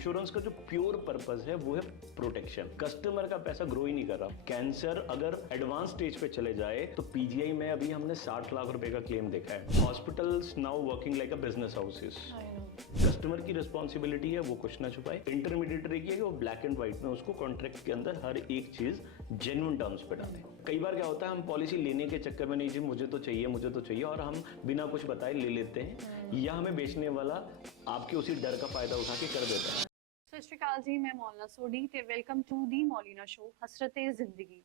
Insurance का जो pure purpose है वो है प्रोटेक्शन। कस्टमर का पैसा ग्रो ही नहीं कर रहा। कैंसर अगर एडवांस स्टेज पे चले जाए तो पीजीआई में अभी हमने 60 लाख रुपए का क्लेम देखा है। Hospitals now working like a business houses. Customer की रिस्पॉन्सिबिलिटी है वो कुछ ना छुपाए, इंटरमीडिएटरी की है कि वो ब्लैक एंड व्हाइट में उसको कॉन्ट्रैक्ट के अंदर हर एक चीज जेन्युइन टर्म्स पे डालें। कई बार क्या होता है हम पॉलिसी लेने के चक्कर में नहीं जी मुझे तो चाहिए और हम बिना कुछ बताए ले लेते हैं, या हमें बेचने वाला आपके उसी डर का फायदा उठा के कर देता है। सत श्री अकाल जी, मैं मौलाना सोडी ते welcome to the Maulana show हसरते जिंदगी।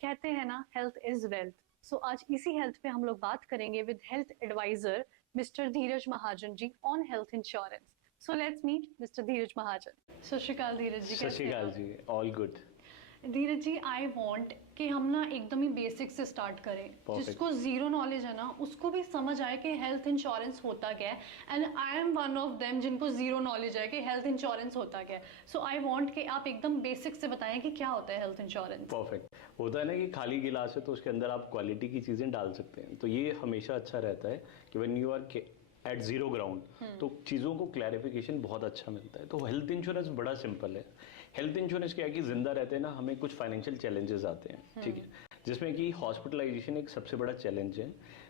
कहते हैं ना हेल्थ इज वेल्थ। सो आज इसी हेल्थ पे हम लोग बात करेंगे with health adviser mister Dheeraj Mahajan ji on health insurance. So let's meet mister Dheeraj Mahajan. सत श्री अकाल धीरज जी। सत श्री अकाल जी, all good. Dheeraj ji, I want कि हम ना एकदम ही बेसिक से स्टार्ट करें। जिसको जीरो नॉलेज है ना उसको भी समझ आए कि हेल्थ इंश्योरेंस होता क्या है। And I M one of them जिनको जीरो नॉलेज है कि हेल्थ इंश्योरेंस होता क्या है। सो आई वांट कि आप एकदम बेसिक से बताएं कि क्या होता है हेल्थ इंश्योरेंस। परफेक्ट। होता है ना कि खाली गिलास है तो उसके अंदर आप क्वालिटी की चीजें डाल सकते हैं, तो ये हमेशा अच्छा रहता है कि when you are at zero ground तो चीज़ों को क्लैरिफिकेशन बहुत अच्छा मिलता है। तो हेल्थ इंश्योरेंस बड़ा सिंपल है। हेल्थ इंश्योरेंस क्या है कि जिंदा रहते हैं ना हमें कुछ फाइनेंशियल चैलेंजेस आते हैं, ठीक है, जिसमें कि हॉस्पिटलाइजेशन एक सबसे बड़ा चैलेंज है,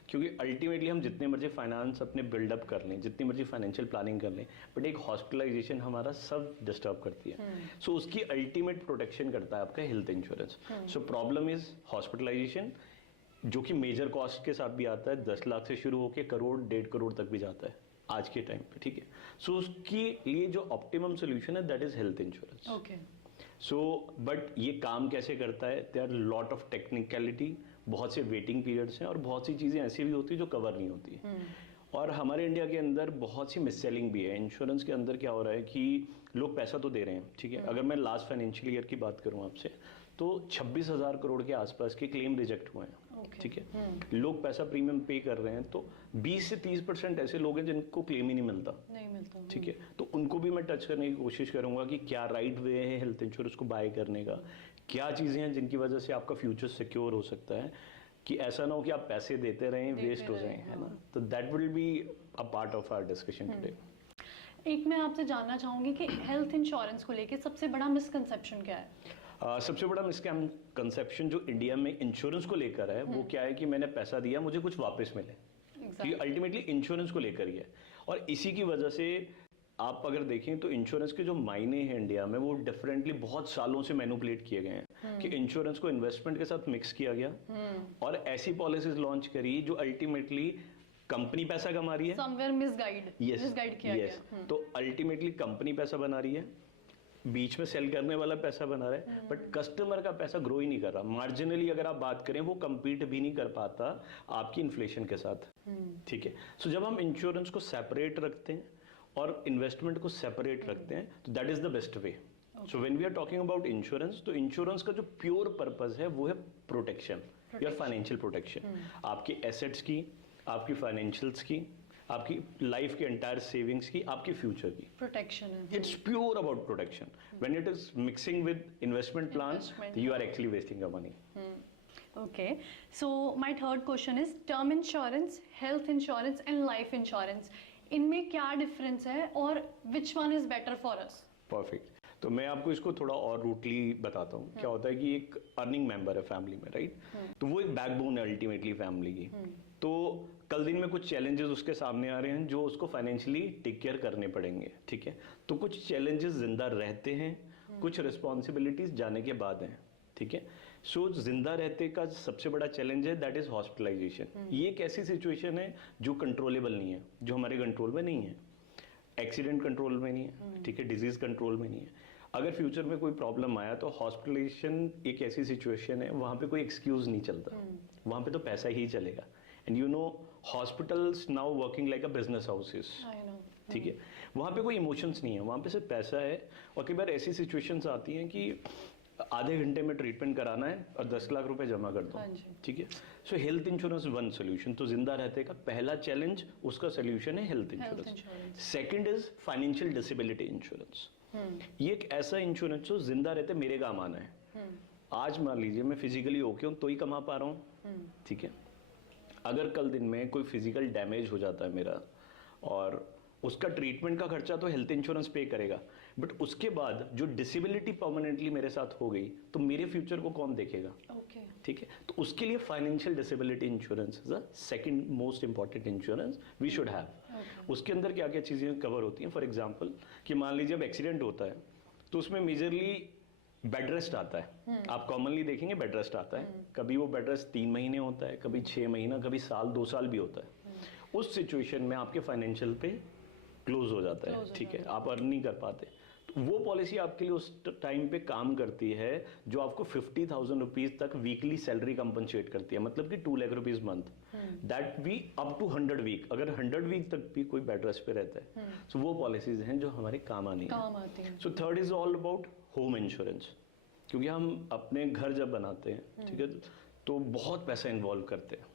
क्योंकि अल्टीमेटली हम जितने मर्जी फाइनेंस अपने बिल्डअप कर लें, जितनी मर्जी फाइनेंशियल प्लानिंग कर लें, बट एक हॉस्पिटलाइजेशन हमारा सब डिस्टर्ब करती है। सो उसकी अल्टीमेट प्रोटेक्शन करता है आपका health insurance. So problem is hospitalization, जो कि मेजर कॉस्ट के साथ भी आता है, 10 लाख से शुरू होकर करोड़ 1.5 करोड़ तक भी जाता है आज के टाइम पे, ठीक है। सो उसके लिए जो ऑप्टिमम सोल्यूशन है that is health insurance. Okay. So but ये काम कैसे करता है, there are lot of technicality, बहुत से वेटिंग पीरियड्स हैं और बहुत सी चीज़ें ऐसी भी होती है जो कवर नहीं होती है। और हमारे इंडिया के अंदर बहुत सी मिस सेलिंग भी है। इंश्योरेंस के अंदर क्या हो रहा है कि लोग पैसा तो दे रहे हैं, ठीक है। अगर मैं लास्ट फाइनेंशियल ईयर की बात करूं आपसे तो 26,000 करोड़ के आसपास के क्लेम रिजेक्ट हुए हैं, ठीक है। लोग पैसा प्रीमियम पे कर रहे हैं, तो 20 से 30% ऐसे लोग हैं जिनको क्लेम ही नहीं मिलता, ठीक है। तो उनको भी मैं टच करने की कोशिश करूंगा कि क्या राइट वे है हेल्थ इंश्योरेंस को बाय करने का, क्या चीज़ें हैं जिनकी वजह से आपका फ्यूचर सिक्योर हो सकता है, कि ऐसा ना हो कि आप पैसे देते रहें वेस्ट हो जाएं, है ना। तो that will be a part of our discussion today. एक मैं आपसे जानना चाहूंगी कि हेल्थ इंश्योरेंस को लेके सबसे बड़ा मिसकंसेप्शन क्या है। सबसे बड़ा मिसकंसेप्शन जो इंडिया में इंश्योरेंस को लेकर है वो क्या है कि मैंने पैसा दिया मुझे कुछ वापस मिले, कि अल्टीमेटली इंश्योरेंस को लेकर ही है। और इसी की वजह से आप अगर देखें तो इंश्योरेंस के जो मायने हैं इंडिया में वो डिफरेंटली बहुत सालों से मैनिपुलेट किए गए हैं, कि इंश्योरेंस को इन्वेस्टमेंट के साथ मिक्स किया गया और ऐसी पॉलिसीज लॉन्च करी जो अल्टीमेटली कंपनी पैसा कमा रही है, समवेयर मिसगाइड किया गया। तो अल्टीमेटली कंपनी पैसा बना रही है, बीच में सेल करने वाला पैसा बना रहा है, बट कस्टमर का पैसा ग्रो ही नहीं कर रहा। मार्जिनली अगर आप बात करें वो compete भी नहीं कर पाता आपकी इन्फ्लेशन के साथ, ठीक है। सो जब हम इंश्योरेंस को सेपरेट रखते हैं और इन्वेस्टमेंट को सेपरेट रखते हैं तो that is the best way. So when we are talking about insurance, तो इंश्योरेंस का जो प्योर पर्पस है वो है प्रोटेक्शन, योर फाइनेंशियल प्रोटेक्शन, आपकी एसेट्स की, आपकी फाइनेंशियल्स की, आपकी लाइफ के एंटायर सेविंग्स की, आपके फ्यूचर की प्रोटेक्शन है। It's pure about protection. When it is mixing with investment plans you are actually wasting your money. Okay, so my third question is term insurance, health insurance and life insurance. इनमें क्या difference है और which one is better for us? Perfect. तो मैं आपको इसको थोड़ा और रूटली बताता हूँ। क्या होता है कि एक अर्निंग मेंबर है फैमिली में, राइट, तो वो एक बैकबोन है अल्टीमेटली फैमिली की। तो कल दिन में कुछ चैलेंजेस उसके सामने आ रहे हैं जो उसको फाइनेंशियली टेक केयर करने पड़ेंगे, ठीक है। तो कुछ चैलेंजेस जिंदा रहते हैं, कुछ रिस्पॉन्सिबिलिटीज जाने के बाद हैं, ठीक है। सो जिंदा रहते का सबसे बड़ा चैलेंज है दैट इज हॉस्पिटलाइजेशन। ये एक ऐसी सिचुएशन है जो कंट्रोलेबल नहीं है, जो हमारे कंट्रोल में नहीं है। एक्सीडेंट कंट्रोल में नहीं है, ठीक है, डिजीज कंट्रोल में नहीं है। अगर फ्यूचर में कोई प्रॉब्लम आया तो हॉस्पिटलाइजेशन एक ऐसी सिचुएशन है वहां पे कोई एक्सक्यूज नहीं चलता, वहां पे तो पैसा ही चलेगा। And you know hospitals now working like a business houses, ठीक है। वहां पे कोई इमोशंस नहीं है, वहां पे सिर्फ पैसा है। और कई बार ऐसी सिचुएशंस आती हैं कि आधे घंटे में ट्रीटमेंट कराना है और 10 लाख रुपए जमा कर दो, ठीक है। सो हेल्थ इंश्योरेंस वन सोल्यूशन। तो जिंदा रहते का पहला चैलेंज उसका सोल्यूशन है health insurance. Second is financial disability insurance. ये एक ऐसा इंश्योरेंस जो जिंदा रहते मेरे काम आना है। आज मान लीजिए मैं फिजिकली ओके हूं तो ही कमा पा रहा हूं, ठीक है। अगर कल दिन में कोई फिजिकल डैमेज हो जाता है मेरा और उसका ट्रीटमेंट का खर्चा तो हेल्थ इंश्योरेंस पे करेगा, बट उसके बाद जो डिसेबिलिटी परमानेंटली मेरे साथ हो गई तो मेरे फ्यूचर को कौन देखेगा? ओके। ठीक है, तो उसके लिए financial disability insurance is the second most important insurance we should have. उसके अंदर क्या क्या चीज़ें कवर होती हैं? फॉर एग्जांपल कि मान लीजिए अब एक्सीडेंट होता है तो उसमें मेजरली बेड रेस्ट आता है। आप कॉमनली देखेंगे बेड रेस्ट आता है, कभी वो बेड रेस्ट 3 महीने होता है, कभी 6 महीना, कभी साल 2 साल भी होता है। उस सिचुएशन में आपके फाइनेंशियल पे क्लोज हो जाता है, ठीक है, आप अर्न नहीं कर पाते। तो वो पॉलिसी आपके लिए उस टाइम पे काम करती है जो आपको 50,000 रुपीज तक वीकली सैलरी कंपनसेट करती है, मतलब कि 2 lakh rupees month, that we up to 100 week. अगर 100 वीक तक भी कोई बेड रेस्ट पे रहता है तो वो पॉलिसीज हैं जो हमारे काम आनी है। So third is all about home insurance, क्योंकि हम अपने घर जब बनाते हैं, ठीक है, तो बहुत पैसा इन्वॉल्व करते हैं।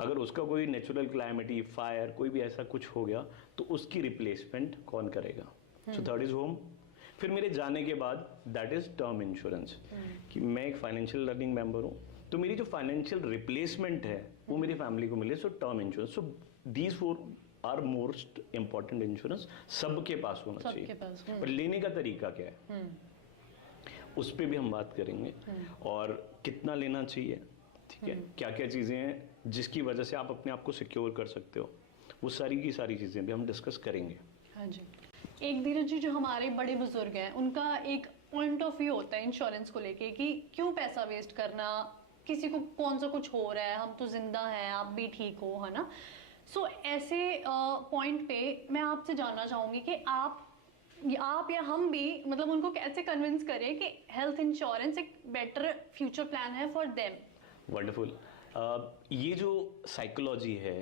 अगर उसका कोई नेचुरल क्लाइमिटी, फायर, कोई भी ऐसा कुछ हो गया तो उसकी रिप्लेसमेंट कौन करेगा? So third is home. फिर मेरे जाने के बाद दैट इज टर्म इंश्योरेंस, कि मैं एक फाइनेंशियल लर्निंग मेंबर हूँ तो मेरी जो फाइनेंशियल रिप्लेसमेंट है वो मेरी फैमिली को मिले, so term insurance. So these 4 are most important insurance, सबके पास होना चाहिए। पर लेने का तरीका क्या है उस पर भी हम बात करेंगे, और कितना लेना चाहिए, ठीक है, क्या क्या चीज़ें हैं जिसकी वजह से आप अपने आप को सिक्योर कर सकते हो, वो सारी की सारी चीज़ें भी हम डिस्कस करेंगे। हाँ जी। एक धीरज जी, जो हमारे बड़े बुजुर्ग हैं उनका एक पॉइंट ऑफ व्यू होता है इंश्योरेंस को लेके कि क्यों पैसा वेस्ट करना, किसी को कौन सा कुछ हो रहा है, हम तो जिंदा हैं, आप भी ठीक हो, है ना। सो ऐसे पॉइंट पे मैं आपसे जानना चाहूंगी कि आप या हम भी मतलब उनको कैसे कन्विंस करें कि हेल्थ इंश्योरेंस एक बेटर फ्यूचर प्लान है फॉर देम। वंडरफुल। ये जो साइकोलॉजी है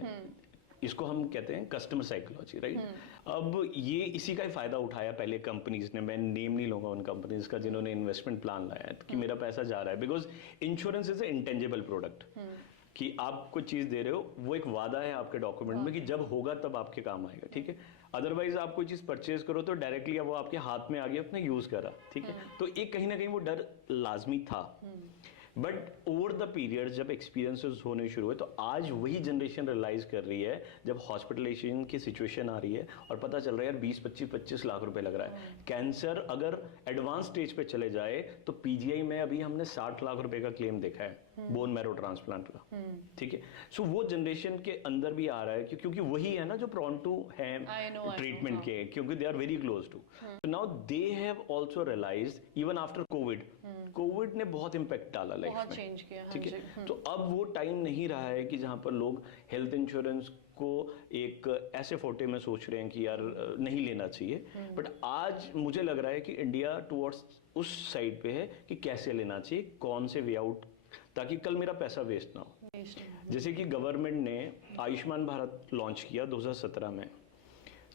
इसको हम कहते हैं कस्टमर साइकोलॉजी, राइट। अब ये इसी का ही फायदा उठाया पहले कंपनीज ने, मैं नेम नहीं लूंगा उन कंपनीज का जिन्होंने इन्वेस्टमेंट प्लान लाया है कि मेरा पैसा जा रहा है, because insurance is a intangible product, कि आप कोई चीज दे रहे हो, वो एक वादा है आपके डॉक्यूमेंट में कि जब होगा तब आपके काम आएगा, ठीक है। अदरवाइज आप कोई चीज परचेज करो तो डायरेक्टली वो आपके हाथ में आ गया, अपने यूज करा, ठीक है। तो एक कहीं ना कहीं वो डर लाजमी था, बट ओवर द पीरियड जब एक्सपीरियंसेस होने शुरू हुए तो आज वही जनरेशन रियलाइज कर रही है, जब हॉस्पिटलाइजेशन की सिचुएशन आ रही है और पता चल रहा है यार 20-25 लाख रुपए लग रहा है। कैंसर अगर एडवांस स्टेज पे चले जाए तो पीजीआई में अभी हमने 60 लाख रुपए का क्लेम देखा है बोन मैरो ट्रांसप्लांट का, ठीक है। सो वो जनरेशन के अंदर भी आ रहा है क्योंकि वही है ना जो प्रॉन टू है ट्रीटमेंट के, क्योंकि they are very close to. Now they have also realised even after COVID ने बहुत इंपैक्ट डाला लाइफ में, चेंज किया, ठीक है। तो अब वो टाइम नहीं रहा है कि जहां पर लोग हेल्थ इंश्योरेंस को एक ऐसे फोटे में सोच रहे हैं कि यार नहीं लेना चाहिए, बट आज मुझे लग रहा है कि इंडिया टुवर्ड्स उस साइड पे है कि कैसे लेना चाहिए, कौन से वे आउट, ताकि कल मेरा पैसा वेस्ट ना हो। जैसे कि गवर्नमेंट ने आयुष्मान भारत लॉन्च किया 2017 में,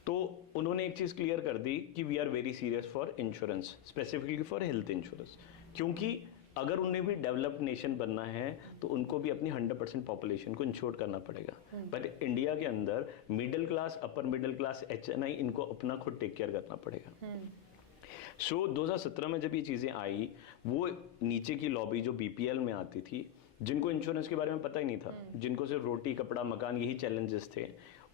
तो उन्होंने एक चीज क्लियर कर दी कि we are very serious for insurance, specifically for health insurance, क्योंकि अगर उन्हें भी डेवलप्ड नेशन बनना है तो उनको भी अपनी 100% पॉपुलेशन को इंश्योर करना पड़ेगा। बट इंडिया के अंदर middle class, upper middle class, HNI, इनको अपना खुद टेक केयर करना पड़ेगा। सो 2017 में जब ये चीजें आई, वो नीचे की लॉबी जो BPL में आती थी, जिनको इंश्योरेंस के बारे में पता ही नहीं था, जिनको सिर्फ रोटी कपड़ा मकान यही चैलेंजेस थे,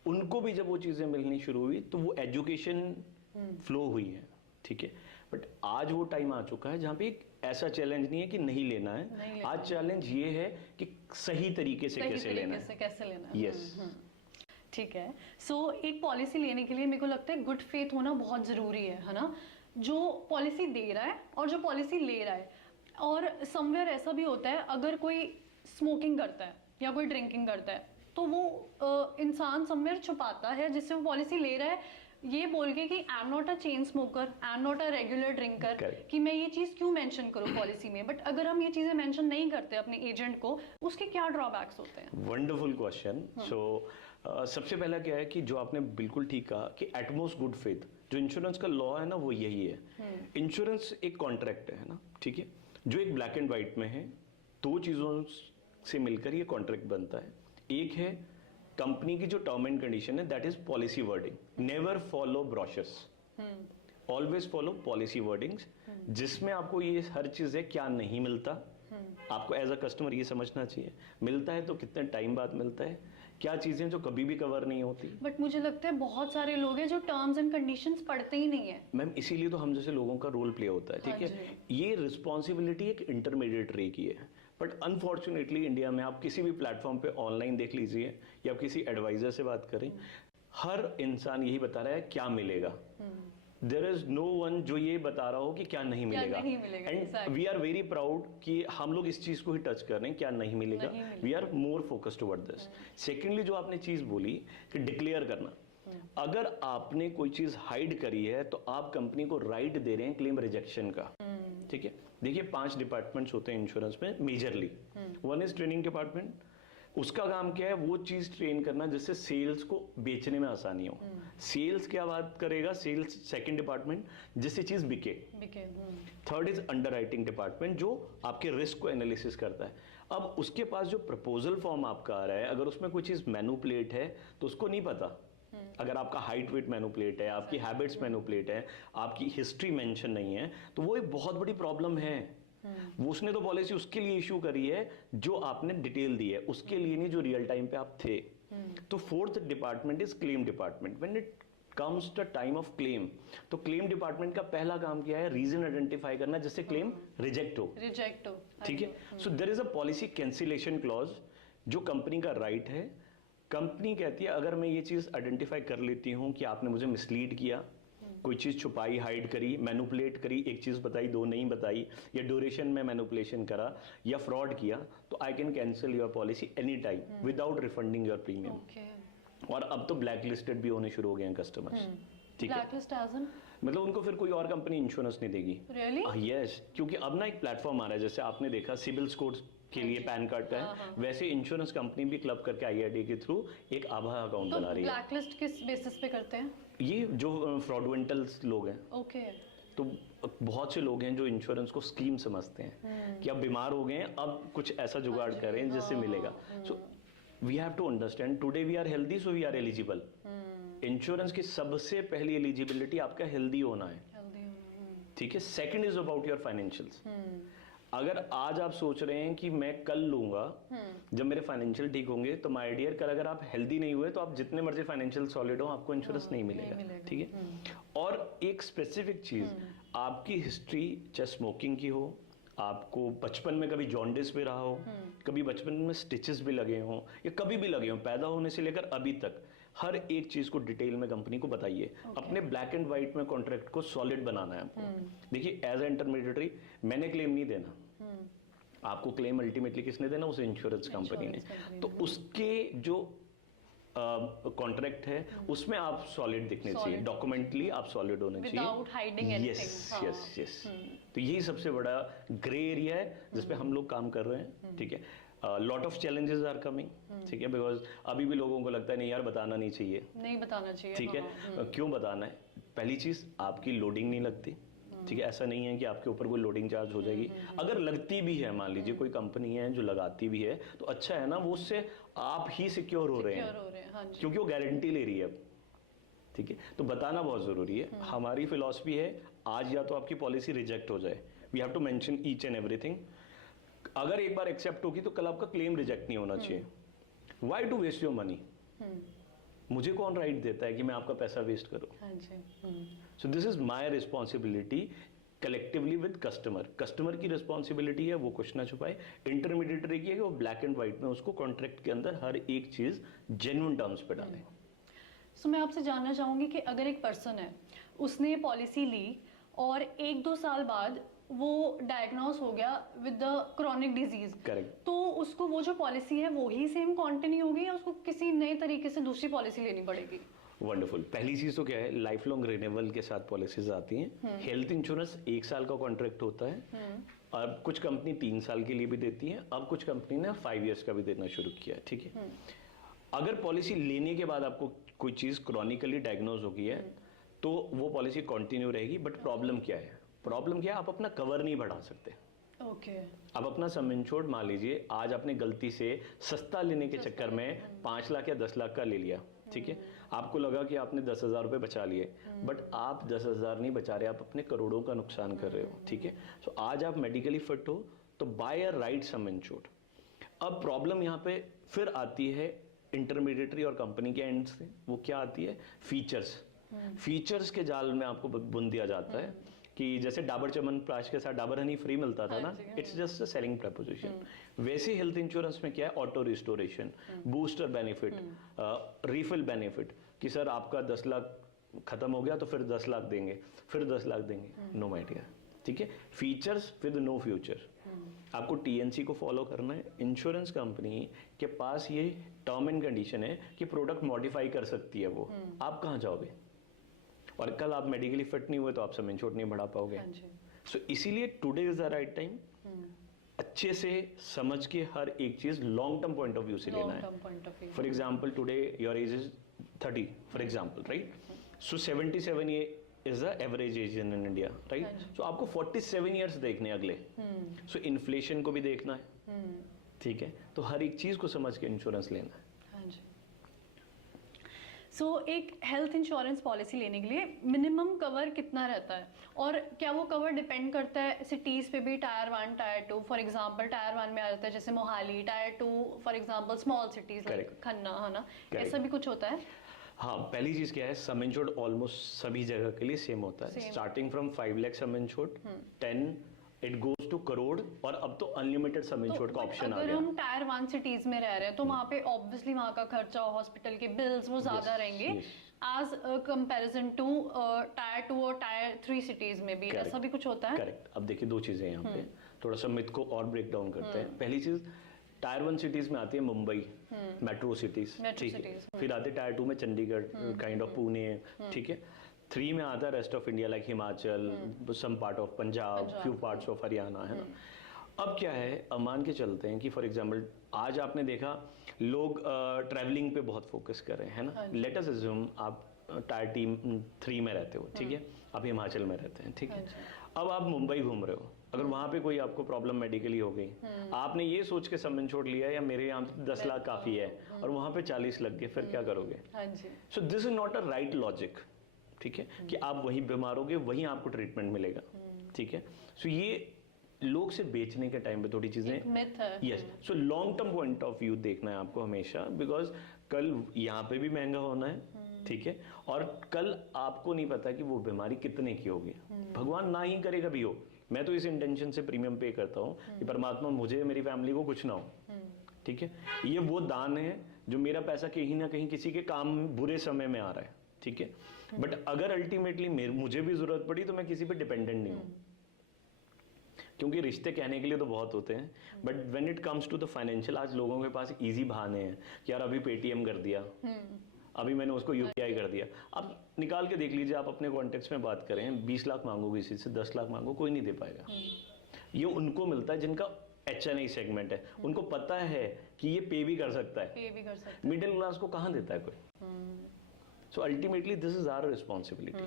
उनको भी जब वो चीजें मिलनी शुरू हुई तो वो एजुकेशन फ्लो हुई है, ठीक है। बट आज वो टाइम आ चुका है जहां पे एक ऐसा चैलेंज नहीं है कि नहीं लेना है, आज चैलेंज ये है कि सही तरीके से कैसे लेना है। यस, ठीक है। सो एक पॉलिसी लेने के लिए मेरे को लगता है गुड फेथ होना बहुत जरूरी है ना, जो पॉलिसी दे रहा है और जो पॉलिसी ले रहा है। और समवेयर ऐसा भी होता है, अगर कोई स्मोकिंग करता है या कोई ड्रिंकिंग करता है तो वो इंसान समवेयर छुपाता है जिससे वो पॉलिसी ले रहा है, ये बोल के कि I am not a chain smoker, I am not a regular drinker, कि मैं ये चीज क्यों मेंशन करूं पॉलिसी में। बट अगर हम ये चीजें मेंशन नहीं करते अपने एजेंट को, उसके क्या ड्रॉबैक्स होते हैं? Wonderful question. सो सबसे पहला क्या है कि जो आपने बिल्कुल ठीक कहा कि एटमोस्ट गुड फेथ, जो इंश्योरेंस का लॉ है ना वो यही है। इंश्योरेंस एक कॉन्ट्रैक्ट है ना, ठीक है, जो एक ब्लैक एंड व्हाइट में है, दो चीजों से मिलकर ये कॉन्ट्रैक्ट बनता है। एक है कंपनी की जो टर्म एंड कंडीशन है, that is policy wording, never follow brochures, always follow policy wordings, जिसमें आपको ये हर चीज है क्या नहीं मिलता, आपको एज अ कस्टमर ये समझना चाहिए, मिलता है तो कितने टाइम बाद मिलता है, क्या चीजें जो कभी भी कवर नहीं होती। बट मुझे लगता है बहुत सारे लोग हैं जो टर्म्स एंड कंडीशंस पढ़ते ही नहीं है। मैम इसीलिए तो हम जैसे लोगों का रोल प्ले होता है, ठीक हाँ है। ये रिस्पॉन्सिबिलिटी एक इंटरमीडिएटरी की है, बट अनफॉर्चुनेटली इंडिया में आप किसी भी प्लेटफॉर्म पे ऑनलाइन देख लीजिए या आप किसी एडवाइजर से बात करें, हर इंसान यही बता रहा है क्या मिलेगा। देयर इज नो वन जो ये बता रहा हो कि क्या नहीं मिलेगा। And we are very proud कि हम लोग इस चीज को ही टच कर रहे हैं, क्या नहीं मिलेगा। We are more focused toward this. Secondly जो आपने चीज बोली कि डिक्लेयर करना, अगर आपने कोई चीज हाइड करी है तो आप कंपनी को राइट दे रहे हैं क्लेम रिजेक्शन का, ठीक है। देखिए 5 डिपार्टमेंट्स होते हैं इंश्योरेंस में majorly. One is training department, उसका काम क्या है, वो चीज ट्रेन करना जिससे सेल्स को बेचने में आसानी हो। सेल्स क्या बात करेगा, सेल्स सेकंड डिपार्टमेंट, जिससे चीज बिके। थर्ड इज अंडरराइटिंग डिपार्टमेंट, जो आपके रिस्क को एनालिसिस करता है। अब उसके पास जो प्रपोजल फॉर्म आपका आ रहा है, अगर उसमें कोई चीज मैनुपुलेट है तो उसको नहीं पता। अगर आपका हाइट वेट मैनुपुलेट है, आपकी हैबिट्स मैनुपुलेट है, आपकी हिस्ट्री मेंशन नहीं है, तो वो एक बहुत बड़ी प्रॉब्लम है। वो उसने तो पॉलिसी उसके लिए इशू करी है जो आपने डिटेल दी है, उसके लिए नहीं जो रियल टाइम पे आप थे। तो fourth department is claim department. When it comes the time of claim, तो क्लेम डिपार्टमेंट का पहला काम क्या है, रीजन आइडेंटिफाई करना जिससे क्लेम रिजेक्ट हो। ठीक है। So there is a policy cancellation clause जो कंपनी का राइट है। कंपनी कहती है अगर मैं ये चीज आइडेंटिफाई कर लेती हूं कि आपने मुझे मिसलीड किया, कोई चीज छुपाई, हाइड करी, मैनुपुलेट करी, एक चीज बताई दो नहीं बताई, या ड्यूरेशन में मैनुपुलेशन करा या फ्रॉड किया, तो I can cancel your policy any time without refunding your premium. और अब तो ब्लैक लिस्टेड भी होने शुरू हो गए हैं कस्टमर्स, ठीक है। मतलब उनको फिर कोई और कंपनी इंश्योरेंस नहीं देगी। रियली? यस, क्योंकि अब ना एक प्लेटफॉर्म आ रहा है, जैसे आपने देखा सिबिल स्कोर के लिए पैन कार्ड का है, वैसे इंश्योरेंस कंपनी भी क्लब करके आईआरडी के थ्रू एक आभा अकाउंट बना रही है। ब्लैकलिस्ट किस बेसिस पे करते हैं? ये जो फ्रॉडवेंटल लोग हैं, ओके। तो बहुत से लोग हैं जो इंश्योरेंस को स्कीम समझते हैं कि अब बीमार हो गए हैं, अब कुछ ऐसा जुगाड़ करें जिससे मिलेगा। So we have to understand today we are healthy so we are eligible. Insurance की सबसे पहली एलिजिबिलिटी आपका हेल्दी होना है, ठीक है। Second is about your financials. अगर आज आप सोच रहे हैं कि मैं कल लूंगा जब मेरे फाइनेंशियल ठीक होंगे, तो माय डियर कल अगर आप हेल्दी नहीं हुए तो आप जितने मर्जी फाइनेंशियल सॉलिड हो, आपको इंश्योरेंस नहीं मिलेगा, ठीक है। और एक स्पेसिफिक चीज, आपकी हिस्ट्री चाहे स्मोकिंग की हो, आपको बचपन में कभी जॉन्डिस भी रहा हो, कभी बचपन में स्टिचेस भी लगे हों, या कभी भी लगे हों, पैदा होने से लेकर अभी तक, हर एक चीज को डिटेल में कंपनी को बताइए। अपने ब्लैक एंड व्हाइट में कॉन्ट्रैक्ट को सॉलिड बनाना है आपको। देखिए एज ए इंटरमीडिएटरी मैंने क्लेम नहीं देना, आपको क्लेम अल्टीमेटली किसने देना, उस इंश्योरेंस कंपनी ने। तो उसके जो कॉन्ट्रैक्ट है उसमें आप सॉलिड दिखने चाहिए, डॉक्यूमेंटली आप सॉलिड होने चाहिए, without hiding anything. Yes yes yes. तो यही सबसे बड़ा ग्रे एरिया है जिसपे हम लोग काम कर रहे हैं, ठीक है। Lot of challenges are coming, ठीक है, बिकॉज अभी भी लोगों को लगता है नहीं यार बताना नहीं चाहिए, नहीं बताना चाहिए, ठीक है। क्यों बताना है? पहली चीज आपकी लोडिंग नहीं लगती, ठीक है। ऐसा नहीं है कि आपके ऊपर कोई लोडिंग चार्ज हो जाएगी। अगर लगती भी है, मान लीजिए कोई कंपनी है जो लगाती भी है, तो अच्छा है ना, वो उससे आप ही सिक्योर हो रहे हैं, क्योंकि वो गारंटी ले रही है, ठीक है। तो बताना बहुत जरूरी है। हमारी फिलॉसफी है आज या तो आपकी पॉलिसी रिजेक्ट हो जाए, we have to mention each and everything. अगर एक बार एक्सेप्ट होगी तो कल आपका क्लेम रिजेक्ट नहीं होना चाहिए। Why to waste your money? मुझे कौन राइट देता है कि मैं आपका पैसा वेस्ट करूं? So this is my responsibility collectively with customer. Customer की रिस्पॉन्सिबिलिटी है वो कुछ ना छुपाए, इंटरमीडिएटरी की है कि वो ब्लैक एंड व्हाइट में उसको कॉन्ट्रैक्ट के अंदर हर एक चीज जेन्युइन टर्म्स पे डाले। सो मैं आपसे जानना चाहूंगी कि अगर एक पर्सन है, उसने पॉलिसी ली और 1-2 साल बाद वो डायग्नोस हो गया with the chronic disease, correct, तो उसको वो जो पॉलिसी है वो ही सेम कंटिन्यू होगी या उसको किसी नए तरीके से दूसरी पॉलिसी लेनी पड़ेगी? वंडरफुल। पहली चीज तो क्या है, लाइफ लॉन्ग रिन्यूअल के साथ पॉलिसीज आती हैं। हेल्थ इंश्योरेंस 1 साल का कॉन्ट्रैक्ट होता है, अब कुछ कंपनी 3 साल के लिए भी देती है, अब कुछ कंपनी ने 5 इयर्स का भी देना शुरू किया है, ठीक है। अगर पॉलिसी लेने के बाद आपको कोई चीज क्रॉनिकली डायग्नोज हो गई है तो वो पॉलिसी कंटिन्यू रहेगी। बट प्रॉब्लम क्या है? प्रॉब्लम क्या है, आप अपना कवर नहीं बढ़ा सकते। ओके। आप अपना सम इंश्योर्ड मान लीजिए, आज आपने गलती से सस्ता लेने के चक्कर में 5 लाख या 10 लाख का ले लिया, ठीक है। आपको लगा कि आपने 10,000 रुपए बचा लिए, बट आप 10,000 नहीं बचा रहे, आप अपने करोड़ों का नुकसान कर रहे हो, ठीक है। सो आज आप मेडिकली फिट हो तो buy a right sum insured. अब प्रॉब्लम यहाँ पे फिर आती है इंटरमीडिएटरी और कंपनी के एंड से वो क्या आती है, फीचर्स। फीचर्स के जाल में आपको बुन दिया जाता है कि जैसे डाबर च्यवनप्राश के साथ डाबर हनी फ्री मिलता था ना, it's just a selling preposition. वैसे हेल्थ इंश्योरेंस में क्या है, auto restoration, booster benefit, refill benefit, कि सर आपका 10 लाख खत्म हो गया तो फिर 10 लाख देंगे, फिर 10 लाख देंगे, नो आइडिया। ठीक है, फीचर्स विद नो फ्यूचर। आपको टीएनसी को फॉलो करना है। इंश्योरेंस कंपनी के पास ये टर्म एंड कंडीशन है कि प्रोडक्ट मॉडिफाई कर सकती है वो। आप कहाँ जाओगे, और कल आप मेडिकली फिट नहीं हुए तो आप सम इंश्योर्ड नहीं बढ़ा पाओगे। सो इसीलिए today is the right time अच्छे से समझ के हर एक चीज long term point of view से लेना है। For example today your age is 30 for example, right? So 77 ये is the average age in India, right? So आपको 47 ईयर्स देखने अगले। सो इन्फ्लेशन को भी देखना है, ठीक है? तो हर एक चीज को समझ के इंश्योरेंस लेना है। सो एक हेल्थ इंश्योरेंस पॉलिसी लेने के लिए मिनिमम कवर कितना रहता है, और क्या वो कवर डिपेंड करता है सिटीज़ पे भी? Tyre 1, tyre 2, for example tyre 1 में आ जाता है जैसे Mohali, tyre 2 for example small cities like Khanna, है ना? ऐसा भी कुछ होता है? हाँ, पहली चीज क्या है, सम इंश्योर्ड ऑलमोस्ट सभी जगह के लिए सेम होता है। Starting from 5 lakh sum insured, 10 it goes to crore, और अब तो अनलिमिटेड सम इंश्योर्ड का ऑप्शन आ गया। अगर हम टायर 1 सिटीज में रह रहे हैं तो वहाँ पे ऑब्वियसली वहाँ का खर्चा, हॉस्पिटल के बिल्स वो ज्यादा रहेंगे एज कंपैरिजन टू टायर 2 और टायर 3 सिटीज में भी। ऐसा भी कुछ होता है? करेक्ट। अब देखिए दो चीजें यहाँ पे, थोड़ा सा मिथ को और ब्रेक डाउन करते हैं। पहली चीज, टायर 1 सिटीज में आती है मुंबई, मेट्रो सिटीज, ठीक है? फिर आते टायर 2 में चंडीगढ़, काइंड ऑफ पुणे, ठीक है? 3 में आता है rest of India like Himachal, some part of Punjab, few parts of Haryana, है ना? अब क्या है, मान के चलते हैं कि फॉर एग्जांपल आज आपने देखा लोग ट्रैवलिंग पे बहुत फोकस कर रहे हैं, है ना? लेट अस अज्यूम आप टायर टीम 3 में रहते हो, ठीक है? आप हिमाचल में रहते हैं, ठीक है? अब आप मुंबई घूम रहे हो, अगर वहां पे कोई आपको प्रॉब्लम मेडिकली हो गई, आपने ये सोच के सम इंश्योर्ड लिया या मेरे यहाँ 10 लाख काफी है, और वहां पे 40 लग गए, फिर क्या करोगे? So this is not a right logic, ठीक है? कि आप वहीं बीमार होगे, वहीं आपको ट्रीटमेंट मिलेगा, ठीक है? सो ये लोग से बेचने के टाइम पे थोड़ी चीजें, yes. So long term point of view देखना है आपको हमेशा, बिकॉज कल यहाँ पे भी महंगा होना है, ठीक है? और कल आपको नहीं पता कि वो बीमारी कितने की होगी, भगवान ना ही करे कभी हो। मैं तो इस इंटेंशन से प्रीमियम पे करता हूँ कि परमात्मा मुझे, मेरी फैमिली को कुछ ना हो, ठीक है? ये वो दान है जो मेरा पैसा कहीं ना कहीं किसी के काम बुरे समय में आ रहा है, ठीक है? बट अगर अल्टीमेटली मुझे भी जरूरत पड़ी तो मैं किसी पे डिपेंडेंट नहीं हूँ, क्योंकि रिश्ते कहने के लिए तो बहुत होते हैं, but when it comes to the financial, आज लोगों के पास इजी बहाने हैं कि यार अभी पेटीएम कर दिया, अभी मैंने उसको यूपीआई कर दिया। अब निकाल के देख लीजिए, आप अपने कॉन्टेक्स्ट में बात करें, 20 लाख मांगो किसी से, 10 लाख मांगो, कोई नहीं दे पाएगा। ये उनको मिलता है जिनका HNI सेगमेंट है, उनको पता है कि ये पे भी कर सकता है, मिडिल क्लास को कहाँ देता है कोई? So ultimately this is our responsibility.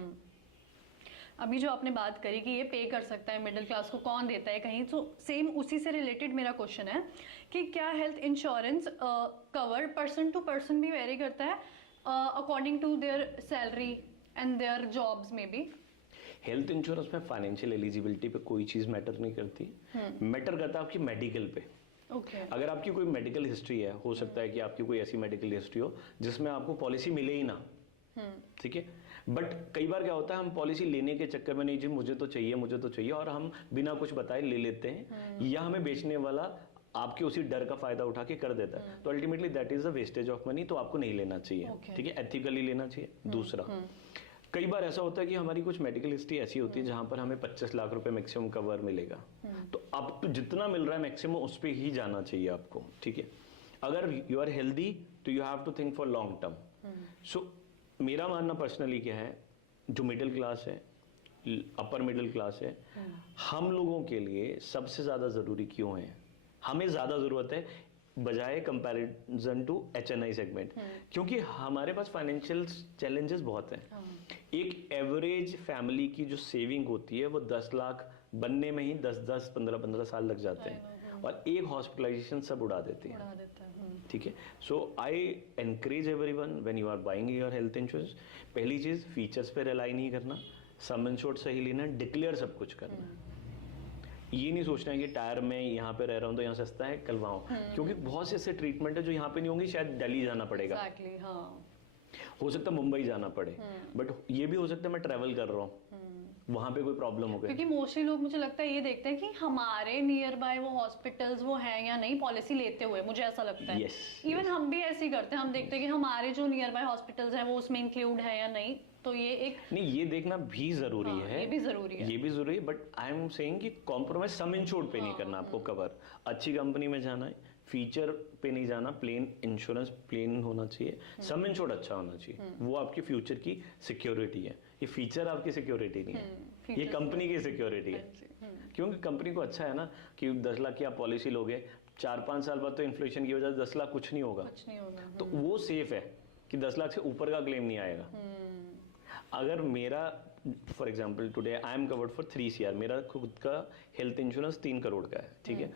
अभी जो आपने बात करी कि ये पे कर सकता है, मिडिल क्लास को कौन देता है कहीं, तो सेम उसी से रिलेटेड मेरा क्वेश्चन है कि क्या health insurance cover person to person भी वेरी करता है according to their salary and their jobs में भी? हेल्थ इंश्योरेंस में फाइनेंशियल एलिजिबिलिटी पे कोई चीज मैटर नहीं करती, मैटर करता है आपकी मेडिकल पे। अगर आपकी कोई मेडिकल हिस्ट्री है, हो सकता है कि आपकी कोई ऐसी मेडिकल हिस्ट्री हो जिसमें आपको पॉलिसी मिले ही ना, ठीक है? बट कई बार क्या होता है, हम पॉलिसी लेने के चक्कर में, नहीं जी मुझे तो चाहिए, और हम बिना कुछ बताए ले लेते हैं, या हमें बेचने वाला आपके उसी डर का फायदा उठा के कर देता है, तो ultimately that is the wastage of money, तो आपको नहीं लेना चाहिए, ठीक है? एथिकली लेना चाहिए। दूसरा, कई बार ऐसा होता है कि हमारी कुछ मेडिकल हिस्ट्री ऐसी होती है जहां पर हमें 25 लाख रुपए मैक्सिमम कवर मिलेगा, तो अब जितना मिल रहा है मैक्सिमम उस पर ही जाना चाहिए आपको, ठीक है? अगर यू आर हेल्दी तो you have to think for long term. So मेरा मानना पर्सनली क्या है, जो मिडिल क्लास है, अपर मिडिल क्लास है, हम लोगों के लिए सबसे ज्यादा जरूरी क्यों है, हमें ज्यादा जरूरत है बजाय कंपैरिजन टू HNI सेगमेंट, क्योंकि हमारे पास फाइनेंशियल चैलेंजेस बहुत हैं। एक एवरेज फैमिली की जो सेविंग होती है वो 10 लाख बनने में ही 10-10, 15-15 साल लग जाते हैं, और एक हॉस्पिटलाइजेशन सब उड़ा देती है, ठीक है? So I encourage everyone, when you are buying your health insurance, पहली चीज फीचर्स पे रिलाई नहीं करना, सम इंश्योर्ड सही लेना, डिक्लेयर सब कुछ करना, ये नहीं सोचना है कि टायर में यहाँ पे रह रहा हूँ तो यहाँ सस्ता है कल वहाँ हूँ। क्योंकि बहुत से ऐसे ट्रीटमेंट है जो यहाँ पे नहीं होंगे, शायद दिल्ली जाना पड़ेगा, एग्जैक्टली, हाँ। हो सकता है मुंबई जाना पड़े, बट ये भी हो सकता है मैं ट्रैवल कर रहा हूँ, वहाँ पे कोई प्रॉब्लम हो गई। क्योंकि मोस्टली लोग, मुझे लगता है, ये देखते हैं कि हमारे नियर बाय वो हॉस्पिटल्स वो हैं या नहीं, पॉलिसी लेते हुए, मुझे ऐसा लगता है। Yes, इवन हम भी ऐसे ही करते हैं, हम देखते हैं कि हमारे जो नियर बाय हॉस्पिटल्स हैं वो उसमें इंक्लूड है या नहीं, तो ये एक नहीं, ये देखना भी जरूरी हाँ, है, ये भी जरूरी है, ये भी जरूरी है, बट आई एम सेइंग कि कॉम्प्रोमाइज सम इंश्योर्ड पे नहीं करना आपको कवर। अच्छी कंपनी में जाना है, फीचर पे नहीं जाना, प्लेन इंश्योरेंस प्लेन होना चाहिए, सम इंश्योर्ड अच्छा होना चाहिए, वो आपकी फ्यूचर की सिक्योरिटी है। ये फीचर आपकी सिक्योरिटी नहीं है, ये कंपनी की सिक्योरिटी है। क्योंकि कंपनी को अच्छा है ना कि 10 लाख की आप पॉलिसी लोगे, 4-5 साल बाद तो इन्फ्लेशन की वजह से 10 लाख कुछ नहीं होगा, तो वो सेफ है कि 10 लाख से ऊपर का क्लेम नहीं आएगा। अगर मेरा for example today I am covered for 3 CR, मेरा खुद का हेल्थ इंश्योरेंस 3 करोड़ का है, ठीक है।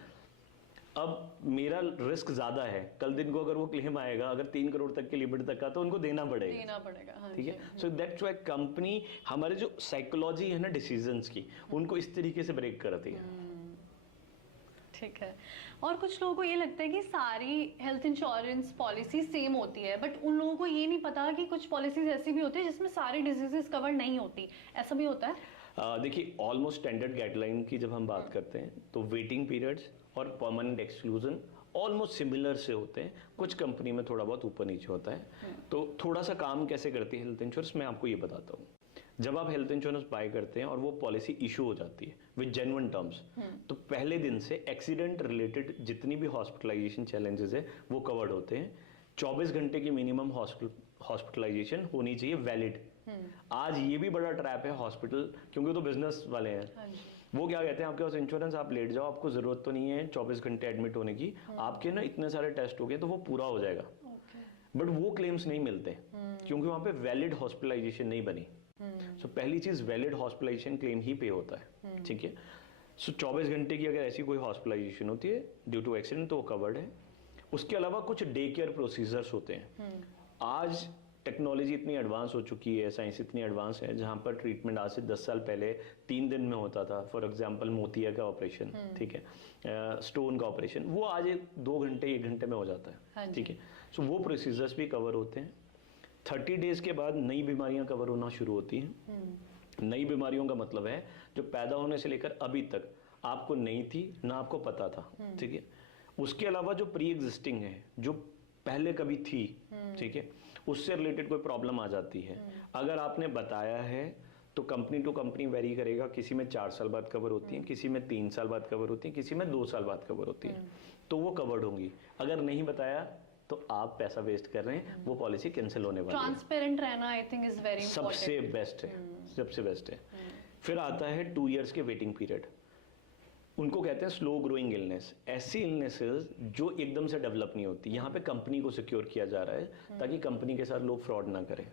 अब मेरा रिस्क ज्यादा है, कल दिन को अगर वो क्लेम आएगा अगर 3 करोड़ तक की लिमिट तक का, तो उनको देना पड़ेगा, हाँ, ठीक है। सो दैट्स व्हाई कंपनी हमारे जो साइकोलॉजी है ना डिसीजंस की, उनको इस तरीके से ब्रेक करती है। ठीक है। और कुछ लोगों को ये लगता है कि सारी हेल्थ इंश्योरेंस पॉलिसी सेम होती है, बट उन लोगों को ये नहीं पता कि कुछ पॉलिसीज ऐसी भी होती है जिसमें सारी डिजीजेस कवर नहीं होती, ऐसा भी होता है? देखिए, ऑलमोस्ट स्टैंडर्ड गाइडलाइन की जब हम बात करते हैं तो वेटिंग पीरियड्स और परमानेंट एक्सक्लूजन ऑलमोस्ट सिमिलर से होते हैं, कुछ कंपनी में थोड़ा बहुत ऊपर नीचे होता है। तो थोड़ा सा काम कैसे करती है हेल्थ इंश्योरेंस, मैं आपको ये बताता हूँ। जब आप हेल्थ इंश्योरेंस बाय करते हैं और वो पॉलिसी इशू हो जाती है विद जेन्युइन टर्म्स, तो पहले दिन से एक्सीडेंट रिलेटेड जितनी भी हॉस्पिटलाइजेशन चैलेंजेस है वो कवर्ड होते हैं। 24 घंटे की मिनिमम हॉस्पिटलाइजेशन होनी चाहिए वैलिड। आज ये भी बड़ा ट्रैप है हॉस्पिटल, क्योंकि वो तो बिजनेस वाले हैं, वो क्या कहते हैं, आपके पास इंश्योरेंस, आप लेट जाओ, आपको जरूरत तो नहीं है 24 घंटे एडमिट होने की, आपके ना इतने सारे टेस्ट हो गए तो वो पूरा हो जाएगा। बट वो क्लेम्स नहीं मिलते क्योंकि वहां पे वैलिड हॉस्पिटलाइजेशन नहीं बनी। सो पहली चीज, वैलिड हॉस्पिटलाइजेशन क्लेम ही पे होता है, ठीक है। सो 24 घंटे की अगर ऐसी कोई हॉस्पिटलाइजेशन होती है ड्यू टू एक्सीडेंट तो वो कवर्ड है। उसके अलावा कुछ डे केयर प्रोसीजर्स होते हैं। आज टेक्नोलॉजी इतनी एडवांस हो चुकी है, साइंस इतनी एडवांस है, जहां पर ट्रीटमेंट आज से 10 साल पहले 3 दिन में होता था। फॉर एग्जांपल मोतिया का ऑपरेशन, ठीक है, स्टोन का ऑपरेशन, वो आज 2 घंटे 1 घंटे में हो जाता है, ठीक है। सो वो प्रोसीजर्स भी कवर होते हैं। 30 डेज के बाद नई बीमारियां कवर होना शुरू होती हैं। नई बीमारियों का मतलब है जो पैदा होने से लेकर अभी तक आपको नहीं थी ना आपको पता था, ठीक है। उसके अलावा जो प्री एग्जिस्टिंग है, जो पहले कभी थी, ठीक है, उससे रिलेटेड कोई प्रॉब्लम आ जाती है, अगर आपने बताया है तो कंपनी टू कंपनी वेरी करेगा। किसी में 4 साल बाद कवर होती है, किसी में 3 साल बाद कवर होती है, किसी में 2 साल बाद कवर होती है, तो वो कवर्ड होंगी। अगर नहीं बताया तो आप पैसा वेस्ट कर रहे हैं, वो पॉलिसी कैंसिल होने वाली है। ट्रांसपेरेंट रहना I think is very important, सबसे बेस्ट है, सबसे बेस्ट है। फिर आता है 2 इयर्स के वेटिंग पीरियड, उनको कहते हैं स्लो ग्रोइंग इलनेस। ऐसी इलनेसेस जो एकदम से डेवलप नहीं होती, यहाँ पे कंपनी को सिक्योर किया जा रहा है ताकि कंपनी के साथ लोग फ्रॉड ना करें,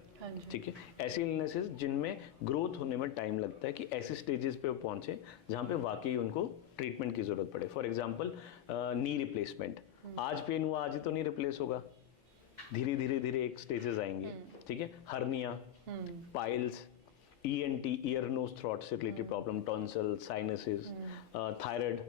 ठीक है। ऐसी इलनेसेस जिनमें ग्रोथ होने में टाइम लगता है कि ऐसे स्टेजेस पे वो पहुंचे जहाँ पे वाकई उनको ट्रीटमेंट की जरूरत पड़े। फॉर एग्जाम्पल नी रिप्लेसमेंट, आज पेन हुआ आज ही तो नहीं रिप्लेस होगा, धीरे धीरे धीरे एक स्टेजेस आएंगे, ठीक है। Hernia, piles, ENT, ear nose throat से related problem, tonsil, sinuses, thyroid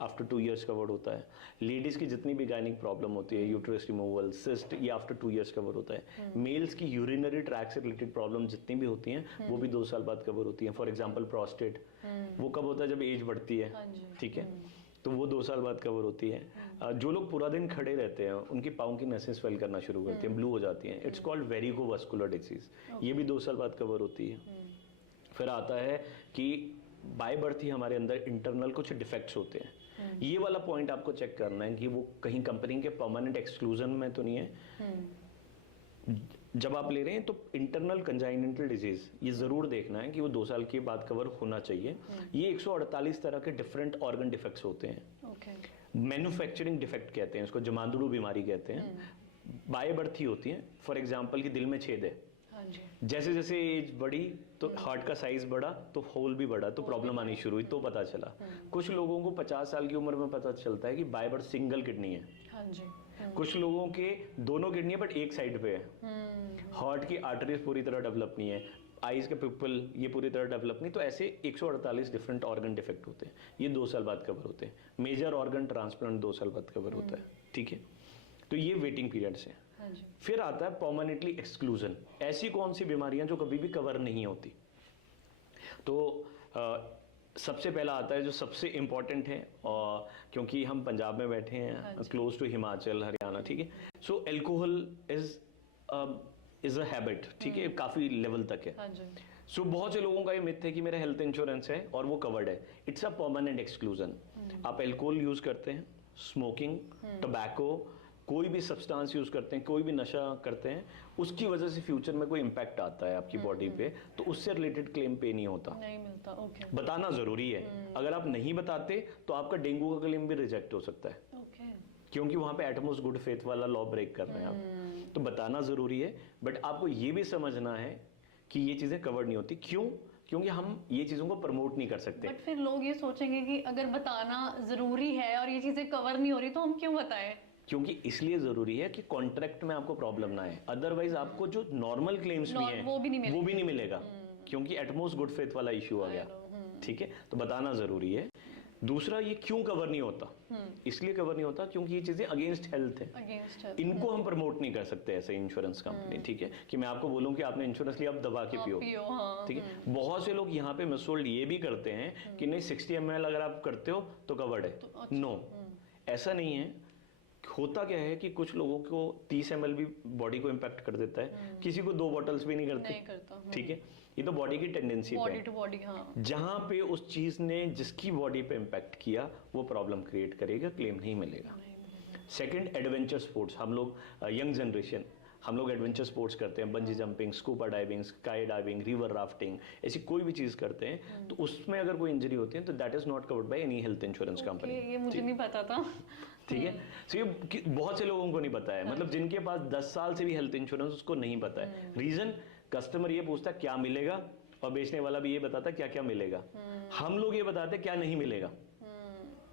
after 2 years covered होता है। लेडीज की जितनी भी गायनिक प्रॉब्लम होती है, यूट्रस रिमूवल, सिस्ट, ये आफ्टर 2 इयर्स कवर होता है। मेल्स की यूरिनरी ट्रैक से रिलेटेड प्रॉब्लम जितनी भी होती हैं वो भी 2 साल बाद कवर होती हैं। फॉर एग्जांपल प्रोस्टेट, वो कब होता है जब एज बढ़ती है, ठीक है, तो वो 2 साल बाद कवर होती है। जो लोग पूरा दिन खड़े रहते हैं उनकी पाँव की नसें स्वेल करना शुरू करती हैं, ब्लू हो जाती हैं, इट्स कॉल्ड वेरिकोवास्कुलर डिजीज, ये भी 2 साल बाद कवर होती है। फिर आता है कि बाय बर्थ ही हमारे अंदर इंटरनल कुछ डिफेक्ट्स होते हैं, ये वाला पॉइंट आपको चेक करना है कि वो कहीं कंपनी के परमानेंट एक्सक्लूजन में तो नहीं है। जब आप ले रहे हैं तो इंटरनल कंजाइनेंटल डिजीज ये जरूर देखना है कि वो 2 साल के बाद कवर होना चाहिए। ये 148 तरह के डिफरेंट ऑर्गन डिफेक्ट्स होते हैं। मैन्युफैक्चरिंग डिफेक्ट कहते हैं इसको, जमांदड़ू बीमारी कहते हैं, बाय बर्थ ही होती है। फॉर एग्जाम्पल कि दिल में छेद है, जैसे जैसे एज बढ़ी तो हार्ट का साइज बढ़ा तो होल भी बढ़ा तो प्रॉब्लम आनी शुरू हुई, तो पता चला। कुछ लोगों को 50 साल की उम्र में पता चलता है कि बाय बर्थ सिंगल किडनी है। कुछ लोगों के दोनों किडनी है बट एक साइड पे है। हार्ट की आर्टरीज पूरी तरह डेवलप नहीं है। आईज का पिपल ये पूरी तरह डेवलप नहीं, तो ऐसे 148 डिफरेंट ऑर्गन डिफेक्ट होते हैं, ये 2 साल बाद कवर होते हैं। मेजर ऑर्गन ट्रांसप्लांट 2 साल बाद कवर होता है, ठीक है। तो ये वेटिंग पीरियड्स हैं। हाँ जी। फिर आता है परमानेंटली एक्सक्लूजन। ऐसी कौन सी बीमारियां जो कभी भी कवर नहीं होती? तो सबसे पहला आता है जो सबसे इम्पॉर्टेंट है, और क्योंकि हम पंजाब में बैठे हैं, क्लोज टू हिमाचल, हरियाणा, ठीक है। सो एल्कोहल इज अ हैबिट, ठीक है, काफी लेवल तक है। हाँ जी। सो बहुत से लोगों का ये मिथ है कि मेरा हेल्थ इंश्योरेंस है और वो कवर्ड है। It's a permanent exclusion. आप एल्कोहल यूज करते हैं, स्मोकिंग, टोबैको, कोई भी सब्सटेंस यूज करते हैं, कोई भी नशा करते हैं, उसकी वजह से फ्यूचर में कोई इम्पैक्ट आता है आपकी बॉडी पे, तो उससे रिलेटेड क्लेम पे नहीं होता, नहीं मिलता। ओके। बताना जरूरी है। अगर आप नहीं बताते तो आपका डेंगू का क्लेम भी रिजेक्ट हो सकता है, ओके। क्योंकि वहां पे एटमोस्ट गुड फेथ वाला लॉ ब्रेक कर रहे हैं आप। तो बताना जरूरी है, बट आपको ये भी समझना है कि ये चीजें कवर नहीं होती। क्यों? क्योंकि हम ये चीजों को प्रमोट नहीं कर सकते। बट फिर लोग ये सोचेंगे कि अगर बताना जरूरी है और ये चीजें कवर नहीं हो रही तो हम क्यों बताएं? क्योंकि इसलिए जरूरी है कि कॉन्ट्रैक्ट में आपको प्रॉब्लम ना आए, अदरवाइज आपको जो नॉर्मल क्लेम्स भी हैं वो भी नहीं मिलेगा, क्योंकि एटमोस्ट गुड फेथ वाला इशू आ गया, ठीक है। तो बताना जरूरी है। दूसरा, ये क्यों कवर नहीं होता? इसलिए कवर नहीं होता क्योंकि ये चीजें अगेंस्ट हेल्थ है, इनको हम प्रमोट नहीं कर सकते ऐसे इंश्योरेंस कंपनी, ठीक है। कि मैं आपको बोलूं कि आपने इंश्योरेंस लिया, आप दबा के पियो, ठीक है। बहुत से लोग यहाँ पे मिसोल्ड ये भी करते हैं कि नहीं 60 ml अगर आप करते हो तो कवर्ड है। नो, ऐसा नहीं है। होता क्या है कि कुछ लोगों को 30 ml भी बॉडी को इम्पैक्ट कर देता है, किसी को 2 बॉटल्स भी नहीं करते, ठीक है। ये तो बॉडी की टेंडेंसी पे बॉडी टू बॉडी, हाँ। जहां पे उस चीज ने जिसकी बॉडी पे इम्पैक्ट किया वो प्रॉब्लम क्रिएट करेगा, क्लेम नहीं मिलेगा। Second, adventure sports. हम लोग यंग जनरेशन, हम लोग एडवेंचर स्पोर्ट्स करते हैं, bungee jumping, scuba diving, sky diving, river rafting, ऐसी कोई भी चीज करते हैं, तो उसमें अगर कोई इंजरी होती है तो that is not covered by any health insurance company. ये मुझे नहीं पता था, ठीक है। तो ये बहुत से लोगों को नहीं पता है, मतलब जिनके पास 10 साल से भी हेल्थ इंश्योरेंस, उसको नहीं पता है। रीजन, कस्टमर ये पूछता है क्या मिलेगा, और बेचने वाला भी ये बताता है क्या क्या मिलेगा। हम लोग ये बताते हैं क्या नहीं मिलेगा,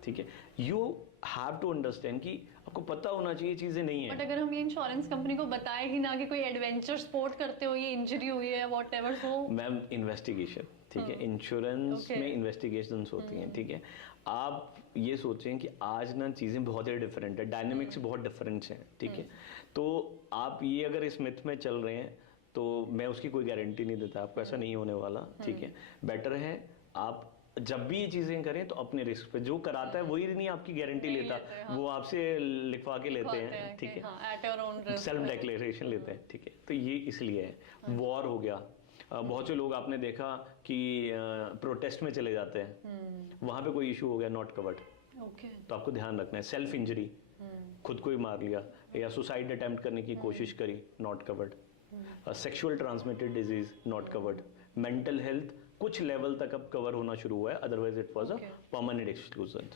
ठीक है। यू हैव टू अंडरस्टैंड कि आपको पता होना चाहिए चीजें नहीं है। बट अगर हम ये इंश्योरेंस कंपनी को बताए ही ना कि कोई एडवेंचर स्पोर्ट करते हो, ये इंजरी हुई है, व्हाटएवर, सो मैम इन्वेस्टिगेशन, ठीक है। इंश्योरेंस में इन्वेस्टिगेशंस होती हैं, ठीक है। आप ये सोचें कि आज ना चीजें बहुत ही डिफरेंट है, डायनेमिक्स बहुत डिफरेंट हैं, ठीक है। तो आप ये अगर इस मिथ में चल रहे हैं तो मैं उसकी कोई गारंटी नहीं देता आपको, ऐसा नहीं होने वाला, ठीक है। बेटर है आप जब भी ये चीजें करें तो अपने रिस्क पे, जो कराता है वही नहीं आपकी गारंटी लेता, वो आपसे लिखवा के लेते हैं, ठीक है, सेल्फ डिक्लेरेशन लेते हैं, ठीक है। तो ये इसलिए है। वॉर हो गया, बहुत से लोग आपने देखा कि प्रोटेस्ट में चले जाते हैं, वहां पे कोई इशू हो गया, नॉट कवर्ड। तो आपको ध्यान रखना है। सेल्फ इंजरी, खुद को ही मार लिया या सुसाइड अटेम्प्ट करने की कोशिश करी, not covered. Sexual transmitted disease, not covered. Mental health कुछ लेवल तक अब कवर होना शुरू हुआ है, otherwise it was a permanent exclusion.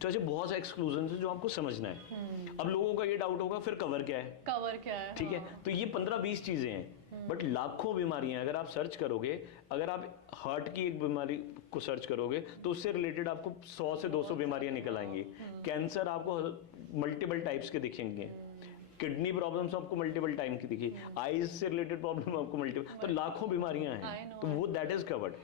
तो ऐसे बहुत से एक्सक्लूजन है जो आपको समझना है। अब लोगों का ये डाउट होगा फिर कवर क्या है, ठीक है। तो ये 15-20 चीजें हैं, बट लाखों बीमारियां अगर आप सर्च करोगे, अगर आप हार्ट की एक बीमारी को सर्च करोगे तो उससे रिलेटेड आपको 100 से 200 बीमारियां निकल आएंगी। कैंसर आपको मल्टीपल टाइप्स के दिखेंगे, किडनी प्रॉब्लम्स आपको मल्टीपल टाइम की दिखी, आईज से रिलेटेड प्रॉब्लम आपको मल्टीपल, तो लाखों बीमारियां हैं, तो वो दैट इज कवर्ड।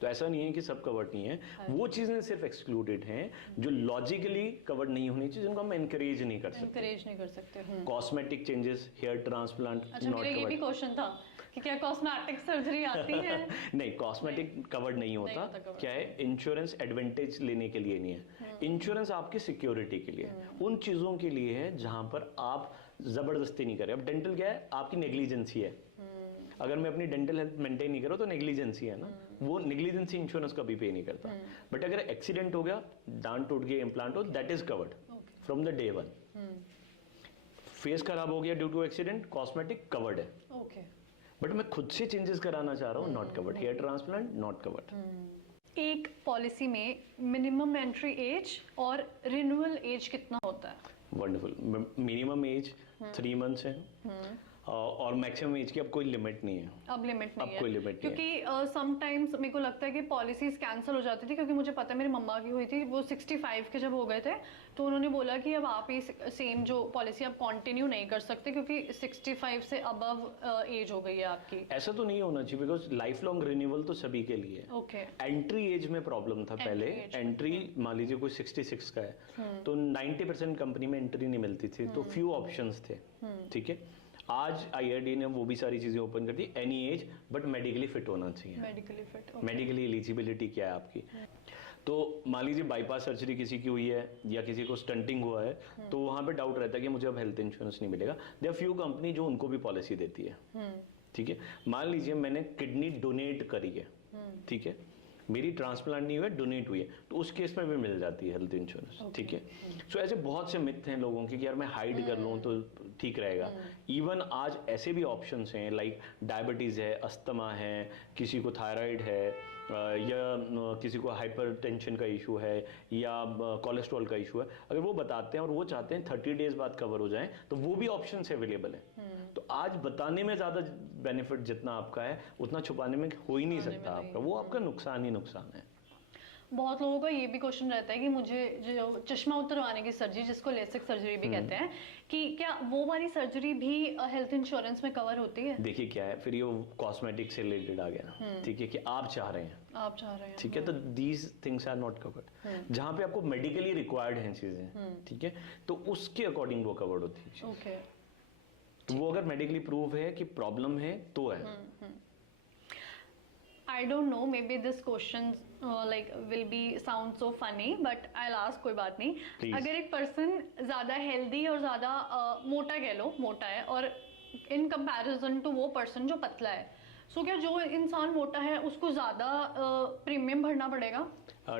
तो ऐसा नहीं है कि सब कवर्ड नहीं है, वो चीजें सिर्फ एक्सक्लूडेड हैं जो लॉजिकली कवर्ड नहीं होनी चाहिए, जिनको हम एनकरेज नहीं कर सकते। कॉस्मेटिक चेंजेस, हेयर ट्रांसप्लांट, अच्छा, मेरा ये भी क्वेश्चन था कि क्या कॉस्मेटिक सर्जरी आती है? नहीं, कॉस्मेटिक कवर्ड नहीं होता। क्या है, इंश्योरेंस एडवांटेज लेने के लिए नहीं है, इंश्योरेंस आपकी सिक्योरिटी के लिए, उन चीजों के लिए है जहां पर आप जबरदस्ती नहीं करें। अब डेंटल क्या है, आपकी नेग्लिजेंसी है। अगर मैं अपनी डेंटल हेल्थ मेंटेन नहीं करूँ तो नेग्लिजेंसी है ना, वो नेग्लिजेंसी इंश्योरेंस कभी पे नहीं करता। बट अगर एक्सीडेंट हो गया, दांत टूट गया, इम्प्लांट हो, that is covered from the day 1। Face खराब हो गया due to accident, cosmetic covered है। बट मैं खुद से चेंजेस कराना चाह रहा हूँ, not covered. Hair transplant, not covered. एक पॉलिसी में मिनिमम एंट्री एज और रिन्यूअल एज कितना होता है? वंडरफुल। मिनिमम एज 3 मंथ्स है, और मैक्सिमम एज की अब कोई लिमिट नहीं है। अब लिमिट नहीं अब है, कोई लिमिट नहीं है। क्योंकि समटाइम्स मेरे को लगता है कि पॉलिसीज कैंसिल हो जाती थी, क्योंकि मुझे पता है मेरी मम्मा की हुई थी, वो 65 के जब हो गए थे तो उन्होंने बोला कि अब आप ही सेम जो पॉलिसी आप कंटिन्यू नहीं कर सकते, क्योंकि 65 से अबव एज हो गई है आपकी। ऐसा तो नहीं होना चाहिए, बिकॉज लाइफ लॉन्ग रिन्यूअल तो सभी के लिए है। ओके। एंट्री एज में प्रॉब्लम था पहले। age में, एंट्री मान लीजिए कोई 66 का है तो 90% कंपनी में एंट्री नहीं मिलती थी, तो फ्यू ऑप्शंस थे, ठीक है। आज आईआरडी ने वो भी सारी चीजें ओपन कर दी, any age but medically fit होना चाहिए। Medically fit. मेडिकली एलिजिबिलिटी क्या है आपकी। तो मान लीजिए बाईपास सर्जरी किसी की हुई है या किसी को स्टंटिंग हुआ है, तो वहां पे डाउट रहता है कि मुझे अब हेल्थ इंश्योरेंस नहीं मिलेगा। देयर फ्यू कंपनी जो उनको भी पॉलिसी देती है, ठीक है। मान लीजिए मैंने किडनी डोनेट करी है, ठीक है, मेरी ट्रांसप्लांट नहीं हुआ है, डोनेट हुई है, तो उस केस में भी मिल जाती है हेल्थ इंश्योरेंस, ठीक है। सो ऐसे बहुत से मिथ हैं लोगों के कि यार मैं हाइड कर लूँ तो ठीक रहेगा। इवन आज ऐसे भी ऑप्शंस हैं, लाइक डायबिटीज़ है, अस्थमा है, किसी को थायराइड है, या किसी को हाइपरटेंशन का इशू है या कोलेस्ट्रॉल का इशू है, अगर वो बताते हैं और वो चाहते हैं 30 डेज बाद कवर हो जाएं, तो वो भी ऑप्शंस अवेलेबल हैं। तो आज बताने में ज़्यादा बेनिफिट जितना आपका है उतना छुपाने में हो ही नहीं सकता आपका, वो आपका नुकसान ही नुकसान है। बहुत लोगों का ये भी क्वेश्चन रहता है कि मुझे जो चश्मा उतरवाने की सर्जरी, जिसको लेसिक सर्जरी भी कहते हैं, कि क्या वो वाली सर्जरी भी हेल्थ इंश्योरेंस में कवर होती है? देखिए क्या है, फिर ये कॉस्मेटिक से रिलेटेड आ गया, ठीक है, कि आप चाह रहे हैं, ठीक है, तो these things are not covered. जहां पे आपको मेडिकली रिक्वायर्ड हैं चीजें, ठीक है, तो उसके अकॉर्डिंग वो कवर्ड होती है। ओके। तो वो अगर मेडिकली प्रूव है कि प्रॉब्लम है तो है। I don't know, maybe this question like will be sound so funny, but I'll ask, कोई बात नहीं। Please. अगर एक पर्सन ज़्यादा हेल्दी और ज़्यादा मोटा कह लो, मोटा है, और इन कंपैरिजन टू वो पर्सन जो पतला है, सो क्या जो इंसान मोटा है उसको ज़्यादा प्रीमियम भरना पड़ेगा?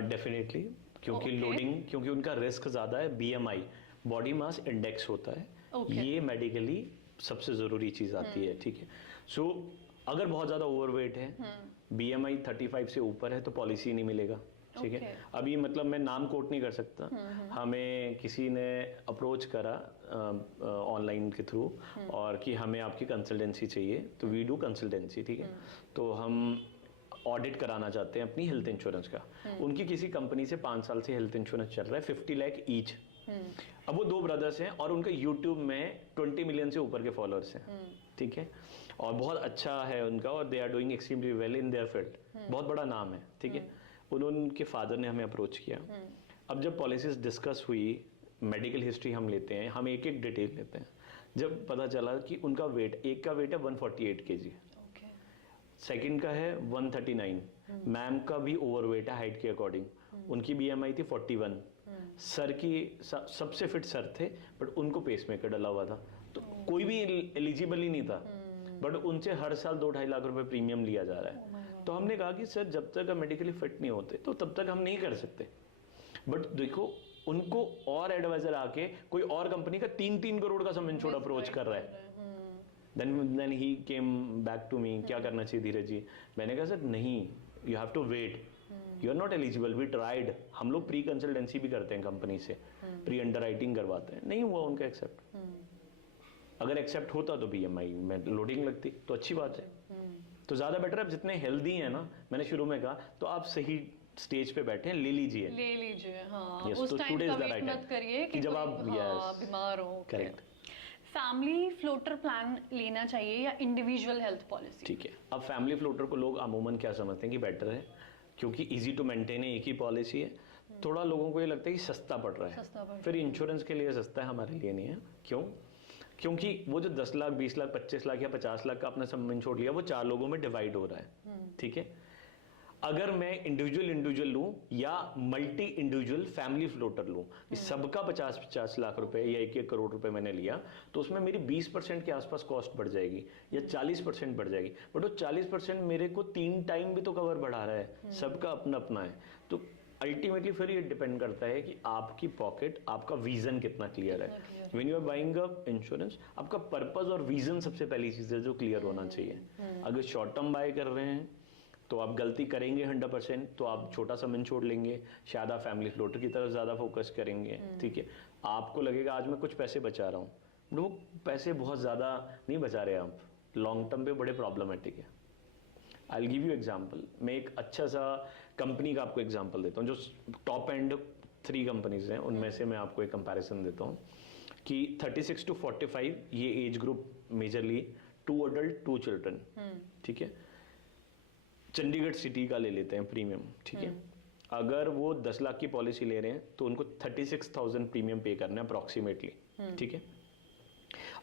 डेफिनेटली, क्योंकि Okay. लोडिंग, क्योंकि उनका रिस्क ज़्यादा है। BMI बॉडी मास इंडेक्स होता है, Okay. ये मेडिकली सबसे ज़रूरी चीज़ आती है, ठीक है। सो अगर बहुत ज़्यादा ओवरवेट है, BMI 35 से ऊपर है, तो पॉलिसी नहीं मिलेगा, ठीक है। Okay. अभी मतलब मैं नाम कोट नहीं कर सकता, हमें किसी ने अप्रोच करा ऑनलाइन के थ्रू और कि हमें आपकी कंसल्टेंसी चाहिए, तो वी डू कंसल्टेंसी, ठीक है। तो हम ऑडिट कराना चाहते हैं अपनी हेल्थ इंश्योरेंस का। उनकी किसी कंपनी से 5 साल से हेल्थ इंश्योरेंस चल रहा है, 50 लाख ईच। अब वो 2 ब्रदर्स हैं और उनके यूट्यूब में 20 मिलियन से ऊपर के फॉलोअर्स हैं, ठीक है, और बहुत अच्छा है उनका, और they are doing extremely well in their field, बहुत बड़ा नाम है, ठीक है। उनके फादर ने हमें अप्रोच किया। अब जब पॉलिसीज डिस्कस हुई, मेडिकल हिस्ट्री हम लेते हैं, हम एक एक डिटेल लेते हैं, जब पता चला कि उनका वेट, एक का वेट है 148 kg, सेकंड का है 139, मैम का भी ओवरवेट है हाइट के अकॉर्डिंग, उनकी BMI थी 41, सर की सबसे फिट सर थे, बट उनको पेसमेकर डला हुआ था, तो कोई भी एलिजिबल ही नहीं था, बट उनसे हर साल 2-2.5 लाख रुपए प्रीमियम लिया जा रहा है। तो हमने कहा कि सर जब तक आप मेडिकली फिट नहीं होते तो तब तक हम नहीं कर सकते। बट देखो उनको और एडवाइजर आके कोई और कंपनी का 3-3 करोड़ का सम इंश्योर्ड अप्रोच कर रहा है। Then he came back to me, क्या करना चाहिए धीरज जी? मैंने कहा सर नहीं, you have to wait, you are not eligible, we tried. हम लोग प्री कंसल्टेंसी भी करते हैं कंपनी से, प्री अंडरराइटिंग करवाते हैं, नहीं हुआ उनका एक्सेप्ट। अगर एक्सेप्ट होता तो BMI में लोडिंग लगती, तो अच्छी बात है। तो ज्यादा बेटर है, जितने हेल्दी हैं ना, मैंने शुरू में कहा, तो आप सही स्टेज पे बैठे हैं, ले लीजिए, हाँ। Yes, उस तो टाइम today is का the वेट right मत time करिए कि जब आप बीमार हो। करेक्ट। फैमिली फ्लोटर प्लान लेना चाहिए या इंडिविजुअल हेल्थ पॉलिसी? ठीक है, अब फैमिली फ्लोटर को लोग अमूमन क्या समझते हैं कि बेटर है, क्योंकि इजी टू मेंटेन है, एक ही पॉलिसी है। थोड़ा लोगों को ये लगता है कि सस्ता पड़ रहा है, फिर इंश्योरेंस के लिए सस्ता है, हमारे लिए नहीं है। क्यों? क्योंकि वो जो 10 लाख, 20 लाख, 25 लाख या 50 लाख का अपना सम इंश्योर लिया, वो 4 लोगों में डिवाइड हो रहा है, ठीक है। अगर मैं इंडिविजुअल लूं या मल्टी इंडिविजुअल फैमिली फ्लोटर लूं, सबका 50-50 लाख रुपए या 1-1 करोड़ रुपए मैंने लिया, तो उसमें मेरी 20% के आसपास कॉस्ट बढ़ जाएगी या 40% बढ़ जाएगी। बट वो 40% मेरे को 3 टाइम भी तो कवर बढ़ा रहा है, सबका अपना अपना है। तो अल्टीमेटली फिर ये डिपेंड करता है कि आपकी पॉकेट, आपका विजन कितना क्लियर है। When you are buying a insurance, आपका पर्पस और विजन सबसे पहली चीज है जो क्लियर होना चाहिए। अगर शॉर्ट टर्म बाय कर रहे हैं तो आप गलती करेंगे 100%, तो आप छोटा सा इंश्योर लेंगे, शायद आप फैमिली फ्लोटर की तरफ ज़्यादा फोकस करेंगे, ठीक है। आपको लगेगा आज मैं कुछ पैसे बचा रहा हूँ, वो पैसे बहुत ज़्यादा नहीं बचा रहे आप, लॉन्ग टर्म पे बड़े प्रॉब्लमेटिक है। आई गिव यू एग्जाम्पल, मैं एक अच्छा सा कंपनी का आपको एग्जाम्पल देता हूँ, जो टॉप एंड 3 कंपनीज हैं उनमें से मैं आपको एक कंपैरिजन देता हूँ कि 36 to 45 ये age group majorly, 2 adult 2 children, ठीक है। चंडीगढ़ सिटी का ले लेते हैं प्रीमियम, ठीक है। अगर वो 10 लाख की पॉलिसी ले रहे हैं तो उनको 36,000 प्रीमियम पे करना है अप्रॉक्सीमेटली, ठीक है।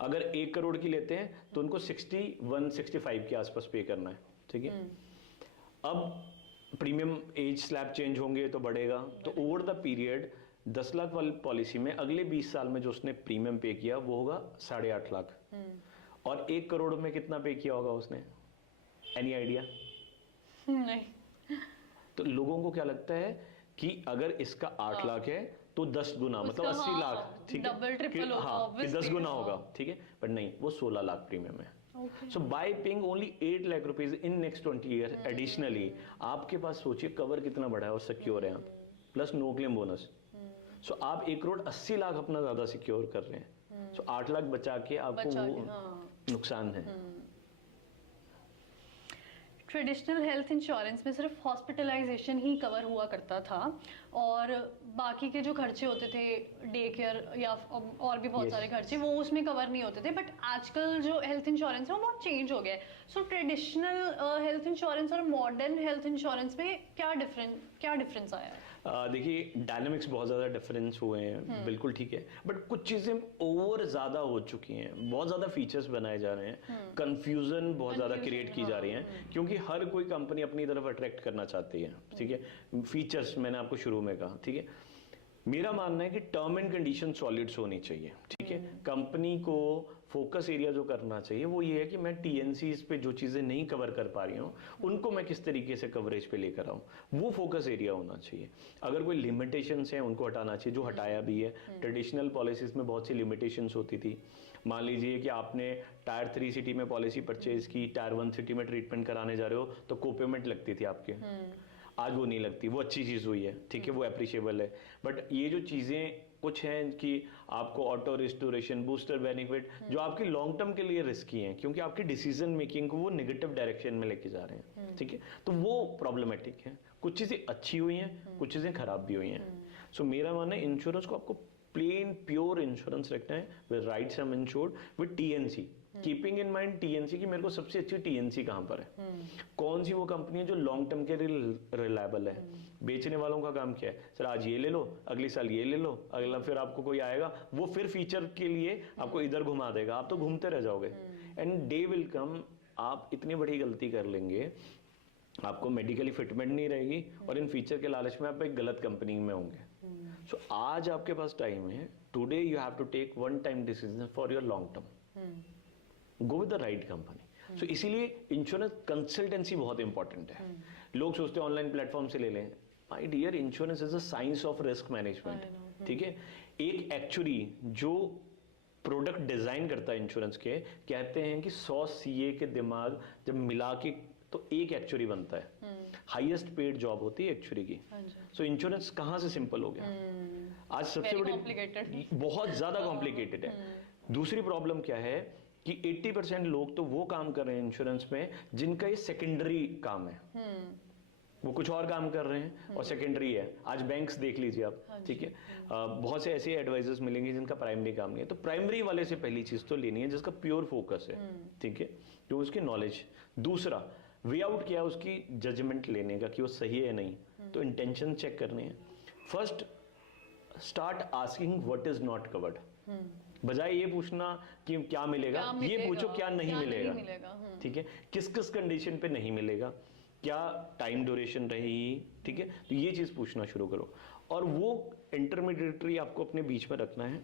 अगर 1 करोड़ की लेते हैं तो उनको 61-65 के आसपास पे करना है, ठीक है। अब प्रीमियम एज स्लैब चेंज होंगे तो बढ़ेगा, तो ओवर द पीरियड 10 लाख वाली पॉलिसी में अगले 20 साल में जो उसने प्रीमियम पे किया वो होगा 8.5 लाख, और 1 करोड़ में कितना पे किया होगा उसने, एनी आइडिया? नहीं। तो लोगों को क्या लगता है कि अगर इसका 8 लाख है तो 10 गुना, मतलब 80 लाख, ठीक है, डबल ट्रिपल हाँ कि 10 गुना होगा, ठीक है। बट नहीं, वो 16 लाख प्रीमियम है। So by paying only 8 lakh rupees in next 20 year additionally, आपके पास सोचिए कवर कितना बड़ा है और सिक्योर है आप, प्लस नो क्लेम बोनस। सो आप 1 करोड़ 80 लाख अपना ज्यादा सिक्योर कर रहे हैं, सो 8 लाख बचा के आपको वो नुकसान है। ट्रेडिशनल हेल्थ इंश्योरेंस में सिर्फ हॉस्पिटलाइजेशन ही कवर हुआ करता था, और बाकी के जो खर्चे होते थे, डे केयर या और भी बहुत सारे खर्चे, वो उसमें कवर नहीं होते थे। बट आजकल जो हेल्थ इंश्योरेंस है वो बहुत चेंज हो गया है। सो ट्रेडिशनल हेल्थ इंश्योरेंस और मॉडर्न हेल्थ इंश्योरेंस में क्या डिफरेंस आया है? देखिए, डायनामिक्स बहुत ज़्यादा डिफरेंस हुए हैं, बिल्कुल ठीक है, बट कुछ चीज़ें ओवर ज़्यादा हो चुकी हैं, बहुत ज़्यादा फीचर्स बनाए जा रहे हैं, कंफ्यूजन बहुत ज़्यादा क्रिएट की जा रही हैं, क्योंकि हर कोई कंपनी अपनी तरफ अट्रैक्ट करना चाहती है, ठीक है। फीचर्स मैंने आपको शुरू में कहा, ठीक है। मेरा मानना है कि टर्म एंड कंडीशन सॉलिड्स होनी चाहिए, ठीक है। कंपनी को फोकस एरिया जो करना चाहिए वो ये है कि मैं टीएनसीज पे जो चीज़ें नहीं कवर कर पा रही हूँ उनको मैं किस तरीके से कवरेज पे लेकर आऊँ, वो फोकस एरिया होना चाहिए। अगर कोई लिमिटेशंस हैं उनको हटाना चाहिए, जो हटाया भी है। ट्रेडिशनल पॉलिसीज में बहुत सी लिमिटेशंस होती थी। मान लीजिए कि आपने टायर 3 सिटी में पॉलिसी परचेज की, टायर 1 सिटी में ट्रीटमेंट कराने जा रहे हो तो कोपेमेंट लगती थी आपके, आज वो नहीं लगती, वो अच्छी चीज़ हुई है, ठीक है, वो अप्रिशिएबल है। बट ये जो चीज़ें कुछ हैं कि आपको ऑटो रिस्टोरेशन, बूस्टर बेनिफिट, जो आपकी लॉन्ग टर्म के लिए रिस्की हैं, क्योंकि आपकी डिसीजन मेकिंग को वो नेगेटिव डायरेक्शन में लेके जा रहे हैं, ठीक है, तो वो प्रॉब्लमेटिक है। कुछ चीज़ें अच्छी हुई हैं, कुछ चीज़ें खराब भी हुई हैं। सो मेरा मानना है इंश्योरेंस को आपको प्लेन प्योर इंश्योरेंस रखना है with right sum insured with TNC, keeping in mind TNC की मेरे को सबसे अच्छी टीएनसी कहां पर है, कौन सी वो कंपनी है जो लॉन्ग टर्म के लिए रिलायबल है। बेचने वालों का काम क्या है, सर आज ये ले लो, अगले साल ये ले लो, अगला फिर आपको कोई आएगा वो फिर फीचर के लिए आपको इधर घुमा देगा, आप तो घूमते रह जाओगे। एंड डे विल कम, आप इतनी बड़ी गलती कर लेंगे, आपको मेडिकली फिटमेंट नहीं रहेगी और इन फीचर के लालच में आप एक गलत कंपनी में होंगे। सो आज आपके पास टाइम है, today you have to take one time decision for your long term, go with the right company. So इसीलिए इंश्योरेंस कंसल्टेंसी बहुत इंपॉर्टेंट है। लोग सोचते हैं ऑनलाइन प्लेटफॉर्म से ले लें, my dear, insurance is a science of risk management, ठीक है। एक एक्चुअली जो प्रोडक्ट डिजाइन करता है इंश्योरेंस के, कहते हैं कि 100 सीए के दिमाग जब मिला के तो एक एक्चुअरी बनता है, हाईएस्ट पेड जॉब होती है एक्चुअरी की। सो इंश्योरेंस कहाँ से सिंपल हो गया, आज सबसे बड़ी बहुत ज्यादा कॉम्प्लिकेटेड है। दूसरी प्रॉब्लम क्या है कि 80% लोग तो वो काम कर रहे हैं इंश्योरेंस में जिनका ये सेकेंडरी काम है, वो कुछ और काम कर रहे हैं और सेकेंडरी है। आज बैंक्स देख लीजिए आप, ठीक है, बहुत से ऐसे एडवाइजर्स मिलेंगे जिनका प्राइमरी काम नहीं है, तो प्राइमरी वाले से पहली चीज तो लेनी है जिसका प्योर फोकस है, ठीक है, जो उसकी नॉलेज। दूसरा वे आउट किया उसकी जजमेंट लेने का कि वो सही है या नहीं, तो इंटेंशन चेक करने हैं। First start asking what is not covered, बजाय ये पूछना कि क्या मिलेगा, ये पूछो क्या नहीं मिलेगा, ठीक है, किस किस कंडीशन पे नहीं मिलेगा, क्या टाइम ड्यूरेशन रहेगी, ठीक है, तो ये चीज पूछना शुरू करो। और वो इंटरमीडिएटरी आपको अपने बीच में रखना है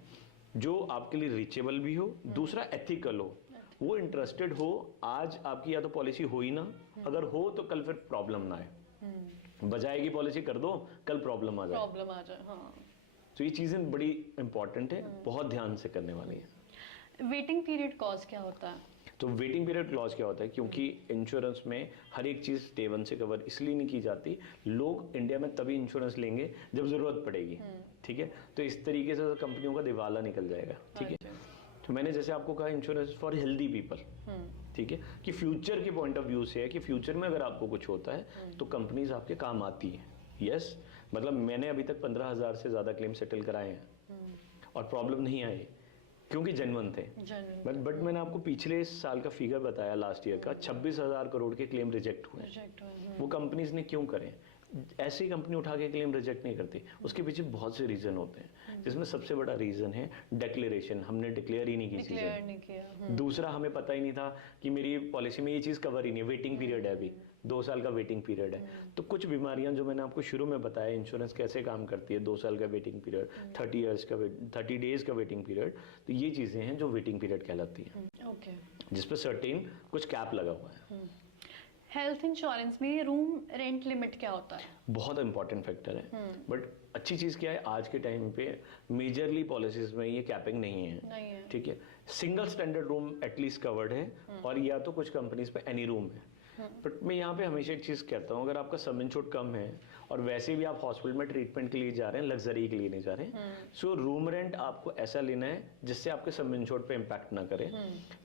जो आपके लिए रीचेबल भी हो, दूसरा एथिकल हो, वो इंटरेस्टेड हो। आज आपकी या तो पॉलिसी हो ही ना, अगर हो तो कल फिर प्रॉब्लम ना आए, बजाय की पॉलिसी कर दो, कल प्रॉब्लम आ जाए। हाँ। तो ये चीजें बड़ी इंपॉर्टेंट है, बहुत ध्यान से करने वाली है। वेटिंग पीरियड क्लॉज क्या होता है? तो वेटिंग पीरियड क्लॉज क्या होता है, क्योंकि इंश्योरेंस में हर एक चीज डे 1 से कवर इसलिए नहीं की जाती, लोग इंडिया में तभी इंश्योरेंस लेंगे जब जरूरत पड़ेगी, ठीक है, तो इस तरीके से कंपनियों का दिवाला निकल जाएगा, ठीक है। तो मैंने जैसे आपको कहा इंश्योरेंस फॉर हेल्दी पीपल, ठीक है, कि फ्यूचर के पॉइंट ऑफ व्यू से है कि फ्यूचर में अगर आपको कुछ होता है तो कंपनीज आपके काम आती है। यस, मतलब मैंने अभी तक 15,000 से ज़्यादा क्लेम सेटल कराए हैं और प्रॉब्लम नहीं आई क्योंकि जेन्युइन थे। बट मैंने आपको पिछले साल का फिगर बताया लास्ट ईयर का, 26,000 करोड़ के क्लेम रिजेक्ट हुए। वो कंपनीज ने क्यों करें? ऐसी कंपनी उठा के क्लेम रिजेक्ट नहीं करती, उसके पीछे बहुत से रीजन होते हैं, जिसमें सबसे बड़ा रीजन है डिक्लेरेशन, हमने डिक्लेयर ही नहीं की चीजें। दूसरा, हमें पता ही नहीं था कि मेरी पॉलिसी में ये चीज कवर ही नहीं है, वेटिंग पीरियड है, अभी 2 साल का वेटिंग पीरियड है। तो कुछ बीमारियां जो मैंने आपको शुरू में बताया इंश्योरेंस कैसे काम करती है, 2 साल का वेटिंग पीरियड, 30 डेज का वेटिंग पीरियड, तो ये चीजें हैं जो वेटिंग पीरियड कहलाती है, जिसपे सर्टेन कुछ कैप लगा हुआ है। हेल्थ इंश्योरेंस में रूम रेंट लिमिट क्या होता है? बहुत इंपॉर्टेंट फैक्टर है, बट अच्छी चीज क्या है, आज के टाइम पे मेजरली पॉलिसीज में ये कैपिंग नहीं है, ठीक है। Single standard room at least covered है, और या तो कुछ कंपनीज पे एनी रूम है। बट मैं यहाँ पे हमेशा एक चीज कहता हूँ, अगर आपका सम इंश्योर्ड कम है और वैसे भी आप हॉस्पिटल में ट्रीटमेंट के लिए जा रहे हैं, लग्जरी के लिए नहीं जा रहे हैं, सो रूम रेंट आपको ऐसा लेना है जिससे आपके सम इंश्योर्ड पे इम्पैक्ट ना करे,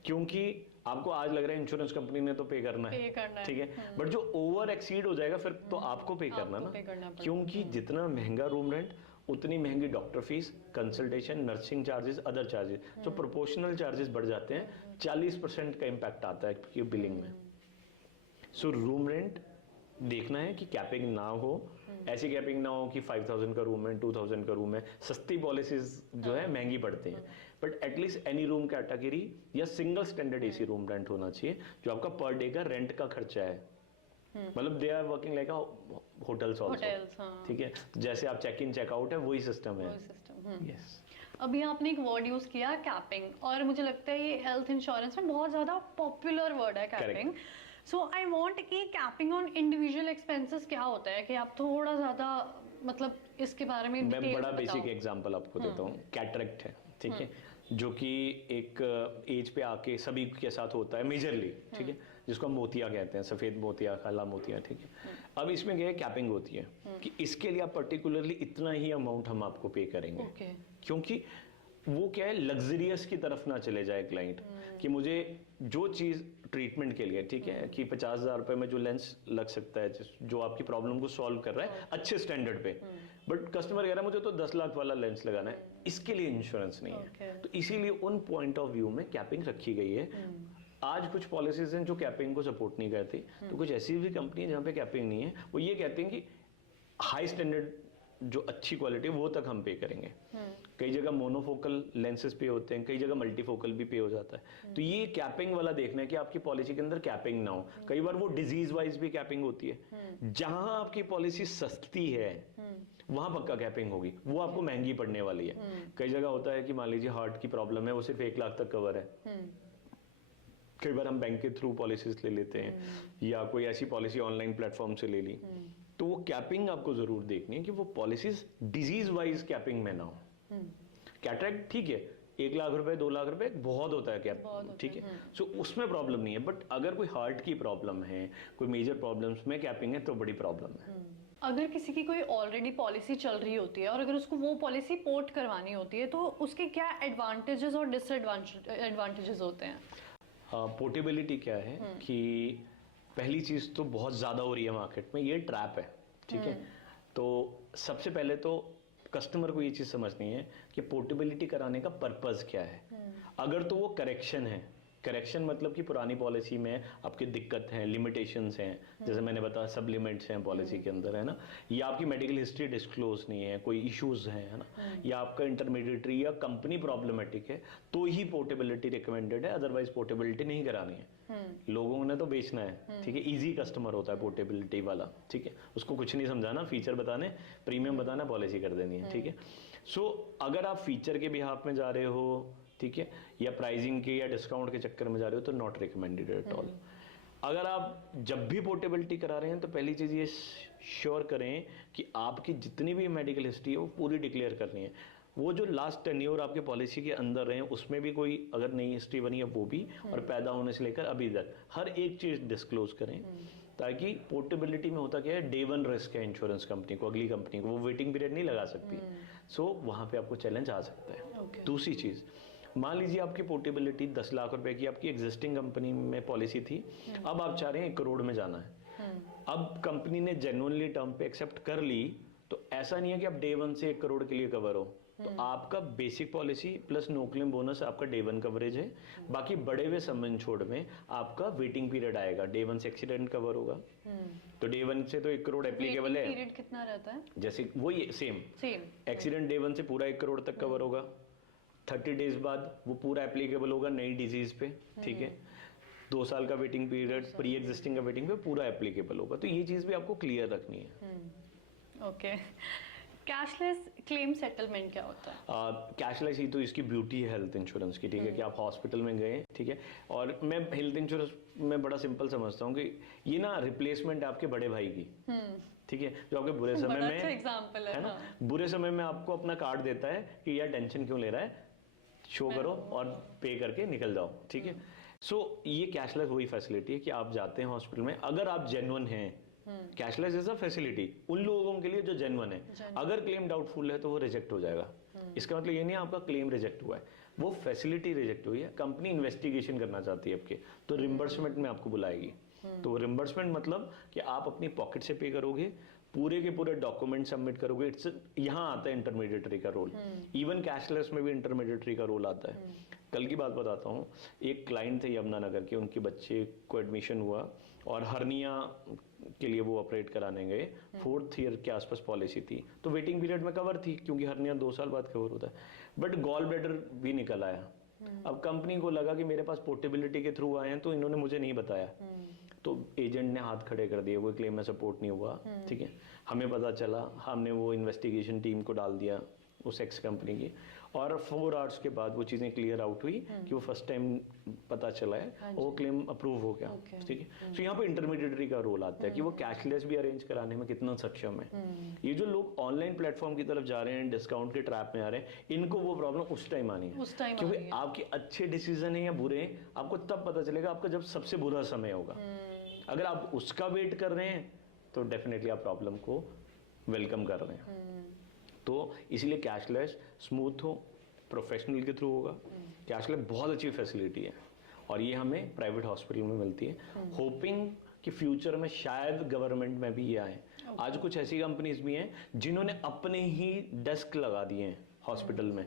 क्योंकि आपको आज लग रहा है इंश्योरेंस कंपनी ने तो पे करना है, ठीक है, बट जो ओवर एक्सीड हो जाएगा फिर तो आपको पे करना ना, क्योंकि जितना महंगा रूम रेंट उतनी महंगी doctor fees, consultation, nursing charges, other charges, जो प्रोपोर्शनल चार्जेस बढ़ जाते हैं, 40% का इम्पैक्ट आता है बिलिंग में। सो रूम रेंट देखना है कि कैपिंग ना हो, ऐसी कैपिंग ना हो कि 5,000 का रूम है, 2,000 का रूम है, सस्ती पॉलिसीज जो है महंगी पड़ती हैं, but at least any room category या single standard AC room rent होना चाहिए, जो आपका पर डे का रेंट का खर्चा है, मतलब they are working like hotels also, ठीक है, जैसे आप चेक इन चेक आउट है, वही सिस्टम है। यस, अभी आपने एक वर्ड यूज किया कैपिंग, और मुझे लगता है ये हेल्थ इंश्योरेंस में बहुत ज्यादा पॉपुलर वर्ड है कैपिंग। सो आई वांट कि कैपिंग ऑन इंडिविजुअल एक्सपेंसेस क्या होता है, कि आप थोड़ा ज्यादा मतलब इसके बारे में मैं बड़ा बेसिक एग्जांपल आपको देता हूँ। कैटरेक्ट है, ठीक है, जो कि एक एज पे आके सभी के साथ होता है मेजरली, ठीक है, जिसको हम मोतिया कहते हैं, सफेद मोतिया, काला मोतिया, ठीक है। अब इसमें क्या है, कैपिंग होती है कि इसके लिए आप पर्टिकुलरली इतना ही अमाउंट हम आपको पे करेंगे, क्योंकि वो क्या है, लग्जरियस की तरफ ना चले जाए क्लाइंट, कि मुझे जो चीज ट्रीटमेंट के लिए, ठीक है, कि 50,000 रुपए में जो लेंस लग सकता है जो आपकी प्रॉब्लम को सॉल्व कर रहा है अच्छे स्टैंडर्ड पे, बट कस्टमर कह रहा है मुझे तो 10 लाख वाला लेंस लगाना है, इसके लिए इंश्योरेंस नहीं है। तो इसीलिए उन पॉइंट ऑफ व्यू में कैपिंग रखी गई है। आज कुछ पॉलिसीज हैं जो कैपिंग को सपोर्ट नहीं करती, तो कुछ ऐसी भी कंपनी है जहाँ पे कैपिंग नहीं है, वो ये कहते हैं कि हाई स्टैंडर्ड जो अच्छी क्वालिटी है वो तक हम पे करेंगे। कई जगह मोनोफोकल लेंसेज पे होते हैं, कई जगह मल्टीफोकल भी पे हो जाता है। तो ये कैपिंग वाला देखना है कि आपकी पॉलिसी के अंदर कैपिंग ना हो। कई बार वो डिजीज वाइज भी कैपिंग होती है, जहां आपकी पॉलिसी सस्ती है वहां पक्का कैपिंग होगी, वो आपको महंगी पड़ने वाली है। कई जगह होता है कि मान लीजिए हार्ट की प्रॉब्लम है, वो सिर्फ 1 लाख तक कवर है, कई बार हम बैंक के थ्रू पॉलिसीज ले लेते हैं, या कोई ऐसी पॉलिसी ऑनलाइन प्लेटफॉर्म से ले ली, तो वो कैपिंग आपको जरूर देखनी है कि वो पॉलिसीज डिजीज वाइज कैपिंग में ना हो। कैटरेक्ट ठीक है, 1 लाख रुपए 2 लाख रुपए बहुत होता है कैप, ठीक है, सो उसमें प्रॉब्लम नहीं है, बट अगर कोई हार्ट की प्रॉब्लम है, कोई मेजर प्रॉब्लम्स में कैपिंग है तो बड़ी प्रॉब्लम है। अगर किसी की कोई ऑलरेडी पॉलिसी चल रही होती है और अगर उसको वो पॉलिसी पोर्ट करवानी होती है, तो उसके क्या एडवांटेजेस और डिसएडवांटेजेस होते हैं? पोर्टेबिलिटी क्या है कि पहली चीज तो बहुत ज्यादा हो रही है मार्केट में, ये ट्रैप है, ठीक है। तो सबसे पहले तो कस्टमर को ये चीज समझनी है कि पोर्टेबिलिटी कराने का पर्पस क्या है। अगर तो वो करेक्शन है, करेक्शन मतलब कि पुरानी पॉलिसी में आपकी दिक्कत है, लिमिटेशंस हैं, जैसे मैंने बताया सब लिमिट्स हैं पॉलिसी के अंदर, है ना, या आपकी मेडिकल हिस्ट्री डिस्क्लोज नहीं है, कोई इश्यूज हैं, है ना, या आपका इंटरमीडिएटरी या कंपनी प्रॉब्लमेटिक है, तो ही पोर्टेबिलिटी रिकमेंडेड है, अदरवाइज पोर्टेबिलिटी नहीं करानी है। लोगों ने तो बेचना है, ठीक है, इजी कस्टमर होता है पोर्टेबिलिटी वाला, ठीक है, उसको कुछ नहीं समझाना, फीचर बताने, प्रीमियम बताना, पॉलिसी कर देनी है, ठीक है। सो अगर आप फीचर के बिहाफ में जा रहे हो, ठीक है, या प्राइसिंग के या डिस्काउंट के चक्कर में जा रहे हो, तो नॉट रिकमेंडेड एट ऑल। अगर आप जब भी पोर्टेबिलिटी करा रहे हैं तो पहली चीज ये श्योर करें कि आपकी जितनी भी मेडिकल हिस्ट्री है वो पूरी डिक्लेयर करनी है। वो जो लास्ट टेन्योर आपके पॉलिसी के अंदर रहे उसमें भी कोई अगर नई हिस्ट्री बनी है वो भी, और पैदा होने से लेकर अभी तक हर एक चीज डिस्क्लोज करें, ताकि पोर्टेबिलिटी में होता क्या है, डे 1 रिस्क है इंश्योरेंस कंपनी को, अगली कंपनी को, वो वेटिंग पीरियड नहीं लगा सकती, सो वहां पे आपको चैलेंज आ सकता है। दूसरी चीज, मान लीजिए आपकी पोर्टेबिलिटी 10 लाख रुपए की आपकी एग्जिस्टिंग कंपनी में पॉलिसी थी, अब आप चाह रहे हैं 1 करोड़ में जाना है। अब कंपनी ने जेन्युइनली टर्म पे एक्सेप्ट कर ली, तो ऐसा नहीं है कि आप डे 1 से 1 करोड़ के लिए कवर हो। तो आपका basic policy plus no claim bonus आपका डे 1 कवरेज है। बाकी बढ़े हुए सम इंश्योर्ड में आपका वेटिंग पीरियड आएगा। डे 1 से एक्सीडेंट कवर होगा, तो डे 1 से तो 1 करोड़ एप्लीकेबल है। पीरियड कितना रहता है? जैसे वही सेम सेम एक्सीडेंट डे 1 से पूरा 1 करोड़ तक कवर होगा। 30 डेज बाद वो पूरा एप्लीकेबल होगा नई डिजीज पे, ठीक है। 2 साल का वेटिंग पीरियड प्री एग्जिस्टिंग का वेटिंग पे पूरा एप्लीकेबल होगा। तो ये चीज भी आपको क्लियर रखनी है। ओके, कैशलेस क्लेम सेटलमेंट क्या होता है? कैशलेस ही तो इसकी ब्यूटी है हेल्थ इंश्योरेंस की, ठीक है, कि आप हॉस्पिटल में गए, ठीक है। और मैं हेल्थ इंश्योरेंस में बड़ा सिंपल समझता हूँ कि ये ना रिप्लेसमेंट है आपके बड़े भाई की, ठीक है, जो आपके बुरे समय में, अच्छा एग्जांपल है ना, हाँ। बुरे समय में आपको अपना कार्ड देता है कि यार टेंशन क्यों ले रहा है, शो करो और पे करके निकल जाओ, ठीक है। सो ये कैशलेस वही फैसिलिटी है कि आप जाते हैं हॉस्पिटल में, अगर आप जेन्युइन हैं, कैशलेस इज अ फैसिलिटी उन लोगों के लिए जो जेन्युइन है। अगर क्लेम डाउटफुल है तो वो रिजेक्ट हो जाएगा। इसका मतलब ये नहीं आपका क्लेम रिजेक्ट हुआ है, वो फैसिलिटी रिजेक्ट हुई है। कंपनी इन्वेस्टिगेशन करना चाहती है आपके, तो रिम्बर्समेंट में आपको बुलाएगी। तो रिम्बर्समेंट मतलब कि आप अपनी पॉकेट से पे करोगे, पूरे के पूरे डॉक्यूमेंट सबमिट करोगे। इट्स यहाँ आता है इंटरमीडिएटरी का रोल। इवन कैशलेस में भी इंटरमीडिएटरी का रोल आता है। कल की बात बताता हूँ, एक क्लाइंट थे यमुनानगर के, उनके बच्चे को एडमिशन हुआ और हर्निया के लिए वो ऑपरेट कराने गए। 4th ईयर के आसपास पॉलिसी थी, तो वेटिंग पीरियड में कवर थी क्योंकि हर्निया 2 साल बाद कवर होता है। बट गॉल ब्लैडर भी निकल आया। अब कंपनी को लगा कि मेरे पास पोर्टेबिलिटी के थ्रू आए हैं, तो इन्होंने मुझे नहीं बताया, तो एजेंट ने हाथ खड़े कर दिए, कोई क्लेम में सपोर्ट नहीं हुआ, ठीक है। हमें पता चला, हमने वो इन्वेस्टिगेशन टीम को डाल दिया उस एक्स कंपनी की, और 4 आवर्स के बाद वो चीज़ें क्लियर आउट हुई कि वो फर्स्ट टाइम पता चला है और वो क्लेम अप्रूव हो गया, ठीक है। तो यहाँ पे इंटरमीडिएटरी का रोल आता है कि वो कैशलेस भी अरेंज कराने में कितना सक्षम है। ये जो लोग ऑनलाइन प्लेटफॉर्म की तरफ जा रहे हैं, डिस्काउंट के ट्रैप में आ रहे हैं, इनको वो प्रॉब्लम उस टाइम आनी है, क्योंकि आपके अच्छे डिसीजन है या बुरे हैं आपको तब पता चलेगा आपका जब सबसे बुरा समय होगा। अगर आप उसका वेट कर रहे हैं तो डेफिनेटली आप प्रॉब्लम को वेलकम कर रहे हैं। तो इसलिए कैशलेस स्मूथ हो, प्रोफेशनल के थ्रू होगा। कैशलेस बहुत अच्छी फैसिलिटी है और ये हमें प्राइवेट हॉस्पिटल में मिलती है। होपिंग कि फ्यूचर में शायद गवर्नमेंट में भी ये आए। आज कुछ ऐसी कंपनीज भी हैं जिन्होंने अपने ही डेस्क लगा दिए हैं हॉस्पिटल में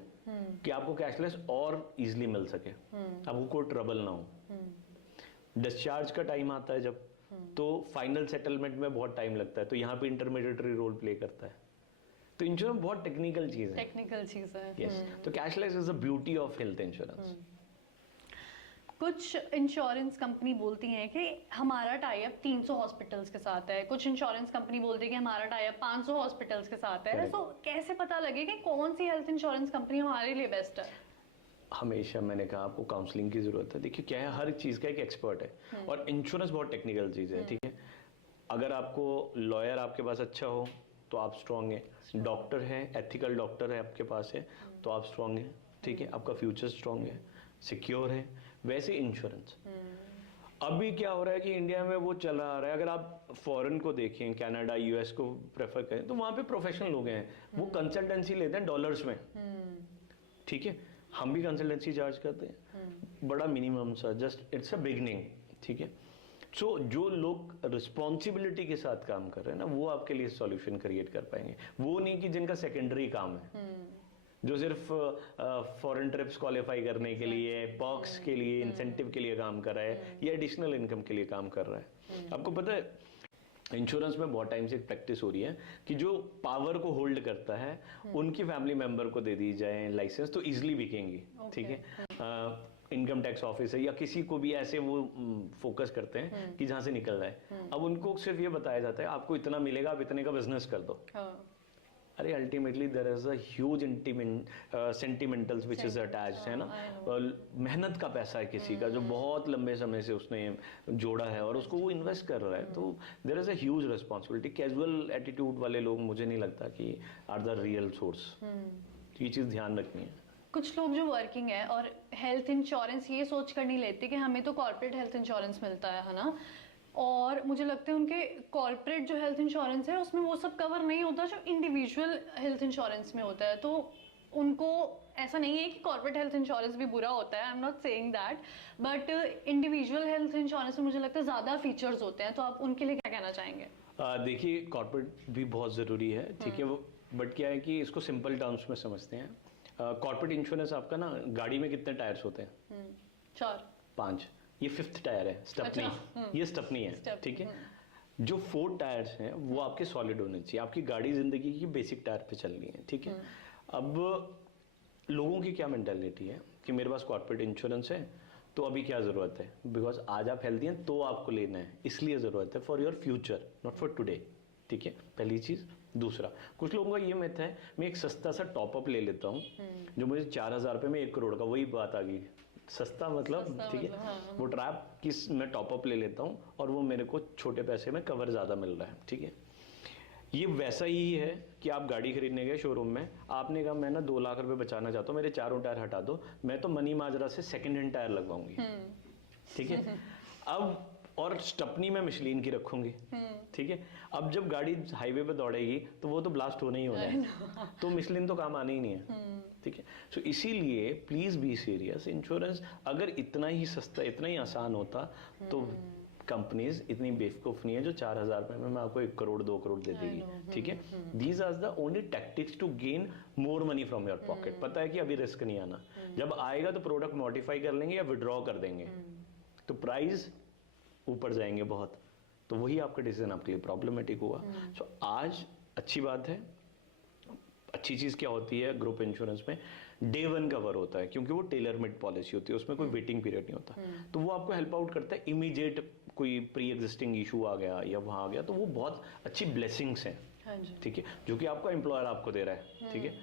कि आपको कैशलेस और इजीली मिल सके, आपको कोई ट्रबल ना हो। डिस्चार्ज का टाइम आता है जब, तो फाइनल सेटलमेंट में बहुत टाइम लगता है, तो यहाँ पे इंटरमीडिएटरी रोल प्ले करता है। तो इंश्योरेंस बहुत टेक्निकल चीज है। टेक्निकल चीज है। यस, तो cashless is the beauty of health insurance. कुछ इंश्योरेंस कंपनी बोलती हैं कि हमारा टाई अप 300 हॉस्पिटल्स के साथ है, कुछ इंश्योरेंस कंपनी बोलती है कि हमारा टाई अप 500 हॉस्पिटल्स के साथ है। तो कैसे पता लगे कि कौन सी हेल्थ इंश्योरेंस कंपनी हमारे लिए बेस्ट है? हमेशा मैंने कहा आपको काउंसलिंग की जरूरत है। देखिए क्या है, हर चीज का एक एक्सपर्ट है और इंश्योरेंस बहुत टेक्निकल चीज है, ठीक है। अगर आपको लॉयर आपके पास अच्छा हो तो आप स्ट्रांग है, डॉक्टर है, एथिकल डॉक्टर है आपके पास है तो आप स्ट्रांग है, ठीक है। आपका फ्यूचर स्ट्रांग है, सिक्योर है। वैसे इंश्योरेंस अभी क्या हो रहा है कि इंडिया में वो चला आ रहा है। अगर आप फॉरेन को देखें, कनाडा, यूएस को प्रेफर करें, तो वहाँ पे प्रोफेशनल लोग हैं, वो कंसल्टेंसी लेते हैं डॉलर्स में, ठीक है। हम भी कंसल्टेंसी चार्ज करते हैं, बड़ा मिनिमम सा, जस्ट इट्स अ बिगनिंग, ठीक है। सो जो लोग रिस्पॉन्सिबिलिटी के साथ काम कर रहे हैं ना, वो आपके लिए सॉल्यूशन क्रिएट कर पाएंगे। वो नहीं कि जिनका सेकेंडरी काम है, जो सिर्फ फॉरेन ट्रिप्स क्वालिफाई करने के लिए, पॉक्स के लिए, इंसेंटिव के लिए काम कर रहा है या एडिशनल इनकम के लिए काम कर रहा है। आपको पता है इंश्योरेंस में बहुत टाइम से एक प्रैक्टिस हो रही है कि जो पावर को होल्ड करता है उनकी फैमिली मेंबर को दे दी जाए लाइसेंस, तो इजिली बिकेंगी, ठीक है। इनकम टैक्स ऑफिस है या किसी को भी ऐसे वो फोकस करते हैं कि जहां से निकल रहा है। अब उनको सिर्फ ये बताया जाता है आपको इतना मिलेगा, आप इतने का बिजनेस कर दो। अरे ultimately there is a huge sentimentals which is attached, है ना। मेहनत का पैसा है किसी का जो बहुत लंबे समय से उसने जोड़ा है और उसको वो इन्वेस्ट कर रहा है, तो there is a huge responsibility. Casual attitude वाले लोग मुझे नहीं लगता कि आर द रियल सोर्स। ये चीज़ ध्यान रखनी है। कुछ लोग जो वर्किंग है और हेल्थ इंश्योरेंस ये सोच कर नहीं लेते कि हमें तो कॉर्पोरेट हेल्थ इंश्योरेंस मिलता है ना, और मुझे लगता है उनके कॉर्पोरेट जो हेल्थ इंश्योरेंस है उसमें वो सब कवर नहीं होता जो इंडिविजुअल हेल्थ इंश्योरेंस में होता है। तो उनको ऐसा नहीं है कि कॉर्पोरेट हेल्थ इंश्योरेंस भी बुरा होता है, I am not saying that, but individual health insurance में मुझे लगता है ज़्यादा फीचर्स होते हैं, तो आप उनके लिए क्या कहना चाहेंगे? देखिए कॉर्पोरेट भी बहुत ज़रूरी है, ठीक है, वो बट क्या है कि इसको सिंपल टर्म्स में समझते हैं। कॉर्पोरेट इंश्योरेंस आपका ना, गाड़ी में कितने टायर्स होते हैं? 4 5। ये 5th टायर है, स्टेपनी। अच्छा, ये स्टेपनी है, Step, ठीक है। जो 4 टायर्स हैं वो आपके सॉलिड होने चाहिए। आपकी गाड़ी जिंदगी की बेसिक टायर पे चलनी है, ठीक है। अब लोगों की क्या मेंटालिटी है कि मेरे पास कॉर्पोरेट इंश्योरेंस है तो अभी क्या ज़रूरत है, बिकॉज आज आप हेल्दी हैं तो आपको लेना है, इसलिए ज़रूरत है for your future, not for today, ठीक है, पहली चीज़। दूसरा, कुछ लोगों का ये मिथ है मैं एक सस्ता सा टॉपअप ले लेता हूँ जो मुझे 4,000 रुपये में 1 करोड़ का, वही बात आ गई, सस्ता मतलब, ठीक है, हाँ। वो ट्रैप किस मैं टॉपअप ले लेता हूँ और वो मेरे को छोटे पैसे में कवर ज़्यादा मिल रहा है, ठीक है। ये वैसा ही है कि आप गाड़ी खरीदने गए शोरूम में, आपने कहा मैं ना 2 लाख रुपए बचाना चाहता हूँ, मेरे चारों टायर हटा दो, मैं तो मनी माजरा से सेकंड हैंड टायर लगवाऊंगी, ठीक है। अब और स्टपनी में मिशलिन की रखूंगी, ठीक है। अब जब गाड़ी हाईवे पे दौड़ेगी तो वो तो ब्लास्ट होना ही होना है, तो मिशलिन तो काम आना ही नहीं है, ठीक है। सो इसीलिए प्लीज बी सीरियस। इंश्योरेंस अगर इतना ही सस्ता, इतना ही आसान होता तो कंपनीज इतनी बेवकूफ नहीं है जो 4,000 रुपए में मैं आपको 1 करोड़ 2 करोड़ दे देगी, ठीक है। These are the only tactics to gain more money from your pocket. पता है कि अभी रिस्क नहीं आना, जब आएगा तो प्रोडक्ट मॉडिफाई कर लेंगे या विड्रॉ कर देंगे, तो प्राइस ऊपर जाएंगे बहुत, तो वही आपका डिसीजन आपके लिए प्रॉब्लमेटिक हुआ। सो आज अच्छी बात है, अच्छी चीज़ क्या होती है ग्रुप इंश्योरेंस में, डे 1 कवर होता है, क्योंकि वो टेलर मेड पॉलिसी होती है, उसमें कोई वेटिंग पीरियड नहीं होता, तो वो आपको हेल्प आउट करता है। इमीडिएट कोई प्री एग्जिस्टिंग इशू आ गया या वहाँ आ गया तो वो बहुत अच्छी ब्लेसिंग्स हैं, ठीक है, जो कि आपका एम्प्लॉयर आपको दे रहा है, ठीक है।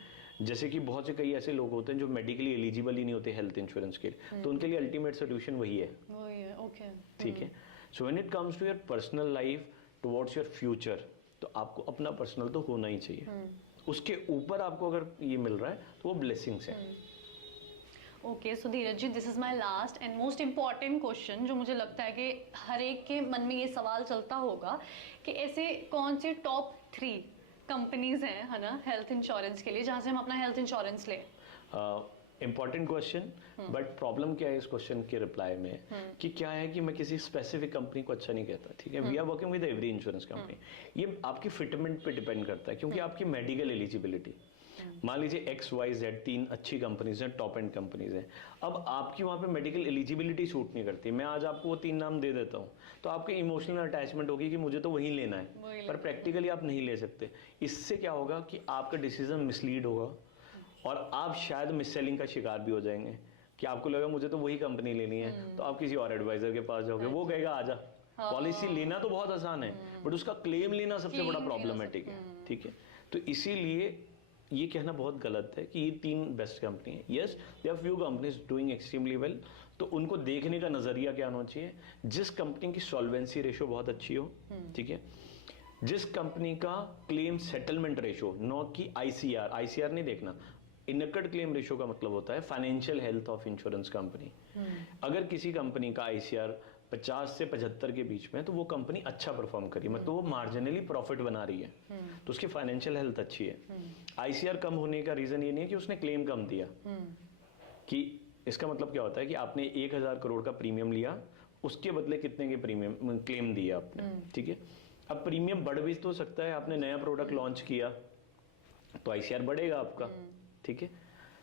जैसे कि बहुत से कई ऐसे लोग होते हैं जो मेडिकली एलिजिबल ही नहीं होते हेल्थ इंश्योरेंस के लिए, तो उनके लिए अल्टीमेट सोल्यूशन वही है, ओके, ठीक है। So when it comes to your personal life towards your future, तो आपको अपना पर्सनल तो होना ही चाहिए, उसके ऊपर आपको अगर ये मिल रहा है तो वो ब्लेसिंग्स है। Okay, so Dheeraj ji, this is my last and most important question, जो मुझे लगता है कि हर एक के मन में ये सवाल चलता होगा कि ऐसे कौन से टॉप 3 कंपनीज हैं, है ना, हेल्थ इंश्योरेंस के लिए, जहां से हम अपना हेल्थ इंश्योरेंस लें? इंपॉर्टेंट क्वेश्चन, बट प्रॉब्लम क्या है इस क्वेश्चन के रिप्लाई में कि क्या है कि मैं किसी स्पेसिफिक कंपनी को अच्छा नहीं कहता, ठीक है। We are working with every insurance company. ये आपकी फिटमेंट पे डिपेंड करता है, क्योंकि आपकी मेडिकल एलिजिबिलिटी, मान लीजिए XYZ 3 अच्छी कंपनीज हैं, टॉप एंड कंपनीज हैं, अब आपकी वहाँ पे मेडिकल एलिजिबिलिटी सूट नहीं करती, मैं आज आपको वो 3 नाम दे देता हूँ तो आपकी इमोशनल अटैचमेंट होगी कि मुझे तो वही लेना है, पर प्रैक्टिकली आप नहीं ले सकते। इससे क्या होगा कि आपका डिसीजन मिसलीड होगा और आप शायद मिस सेलिंग का शिकार भी हो जाएंगे कि आपको लगा मुझे तो वही कंपनी लेनी है, तो आप किसी और एडवाइजर के पास जाओगे, वो कहेगा आजा। पॉलिसी लेना तो बहुत आसान है, बट उसका क्लेम लेना सबसे बड़ा प्रॉब्लमेटिक है, ठीक है। तो इसीलिए ये कहना बहुत गलत है कि ये 3 बेस्ट कंपनी है। Yes, there are few companies doing extremely well, तो उनको देखने का नजरिया क्या होना चाहिए, जिस कंपनी की सॉल्वेंसी रेशो बहुत अच्छी हो, ठीक है, जिस कंपनी का क्लेम सेटलमेंट रेशो, नो कि ICR नहीं देखना, इनकड क्लेम रेशो का मतलब होता है financial health of insurance company. अगर किसी कंपनी का ICR 50 से 75 के बीच में, तो वो कंपनी अच्छा परफॉर्म करी, मतलब वो मार्जिनली प्रॉफिट बना रही है, तो उसकी फाइनेंशियल हेल्थ अच्छी है। ICR कम होने का रीजन ये नहीं है कि उसने क्लेम कम दिया, कि इसका मतलब क्या होता है कि आपने 1,000 करोड़ का प्रीमियम लिया, उसके बदले कितने के प्रीमियम क्लेम दिया आपने, ठीक है। अब प्रीमियम बढ़ भी तो सकता है, आपने नया प्रोडक्ट लॉन्च किया तो ICR बढ़ेगा आपका, ठीक है।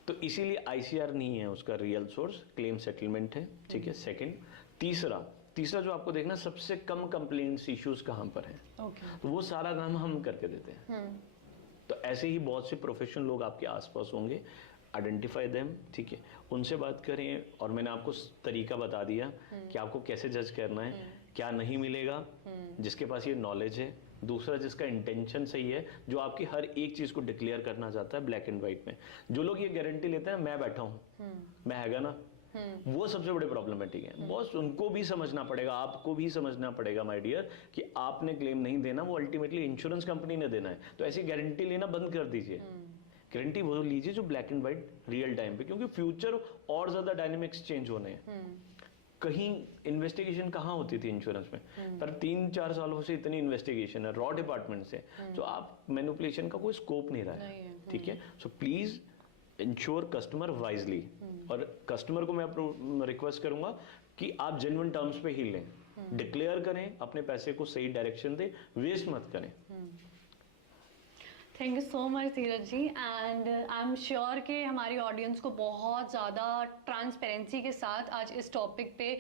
तो इसीलिए ICR नहीं है उसका रियल सोर्स, क्लेम सेटलमेंट है, ठीक है। सेकंड, तीसरा जो आपको देखना, सबसे कम कंप्लेंट्स इश्यूज कहाँ पर हैं, तो वो सारा काम हम करके देते हैं। तो ऐसे ही बहुत से प्रोफेशनल लोग आपके आसपास होंगे, आइडेंटिफाई देम, ठीक है, उनसे बात करें। और मैंने आपको तरीका बता दिया कि आपको कैसे जज करना है, क्या नहीं मिलेगा जिसके पास ये नॉलेज है, दूसरा जिसका इंटेंशन सही है, जो आपकी हर एक चीज को डिक्लेयर करना चाहता है ब्लैक एंड व्हाइट में। जो लोग ये गारंटी लेते हैं मैं बैठा हूं, मैं हैगा ना, वो सबसे बड़े प्रॉब्लमेटिक है। बॉस, उनको भी समझना पड़ेगा, आपको भी समझना पड़ेगा माय डियर, कि आपने क्लेम नहीं देना, वो अल्टीमेटली इंश्योरेंस कंपनी ने देना है। तो ऐसी गारंटी लेना बंद कर दीजिए, गारंटी वो लीजिए जो black and white real time पे, क्योंकि फ्यूचर और ज्यादा डायनेमिक्स चेंज होने हैं। कहीं इन्वेस्टिगेशन कहाँ होती थी इंश्योरेंस में, पर 3-4 सालों से इतनी इन्वेस्टिगेशन है रॉ डिपार्टमेंट से, तो आप मैनिपुलेशन का कोई स्कोप नहीं रहा है, ठीक है। So please ensure customer wisely, और कस्टमर को मैं रिक्वेस्ट करूंगा कि आप जेन्युइन टर्म्स पे ही लें, डिक्लेयर करें, अपने पैसे को सही डायरेक्शन दे, वेस्ट मत करें। Thank you so much Dheeraj ji, and I am sure कि हमारी ऑडियंस को बहुत ज़्यादा ट्रांसपेरेंसी के साथ आज इस टॉपिक पे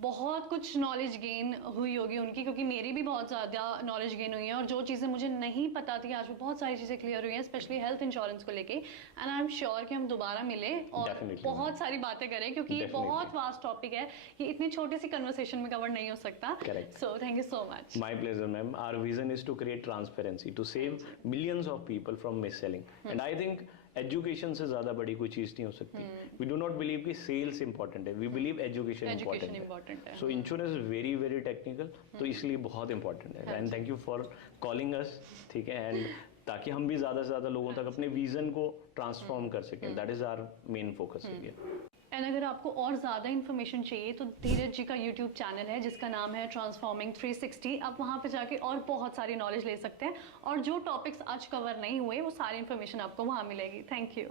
बहुत कुछ नॉलेज गेन हुई होगी उनकी, क्योंकि मेरी भी बहुत ज़्यादा नॉलेज गेन हुई है, और जो चीज़ें मुझे नहीं पता थी आज वो बहुत सारी चीज़ें क्लियर हुई हैं, स्पेशली हेल्थ इंश्योरेंस को लेके। एंड आई एम श्योर कि हम दोबारा मिलें और Definitely. बहुत सारी बातें करें, क्योंकि ये Definitely. बहुत वास्ट टॉपिक है, ये इतनी छोटी सी कन्वर्सेशन में कवर नहीं हो सकता। Correct. So thank you so much. My pleasure, ma'am. Our vision is to create transparency, to save millions of people from mis-selling. And I think education से ज़्यादा बड़ी कोई चीज़ नहीं हो सकती. We do not believe कि sales important है. We believe education important important है। So insurance is very very technical. तो इसलिए बहुत important है. And thank you for calling us. ठीक है. And ताकि हम भी ज़्यादा से ज़्यादा लोगों तक अपने विजन को ट्रांसफॉर्म कर सकें. That is our main focus area. And अगर आपको और ज़्यादा इन्फॉर्मेशन चाहिए तो धीरज जी का यूट्यूब चैनल है जिसका नाम है ट्रांसफॉर्मिंग 360। आप वहाँ पे जाके और बहुत सारी नॉलेज ले सकते हैं, और जो टॉपिक्स आज कवर नहीं हुए वो सारी इन्फॉर्मेशन आपको वहाँ मिलेगी। Thank you.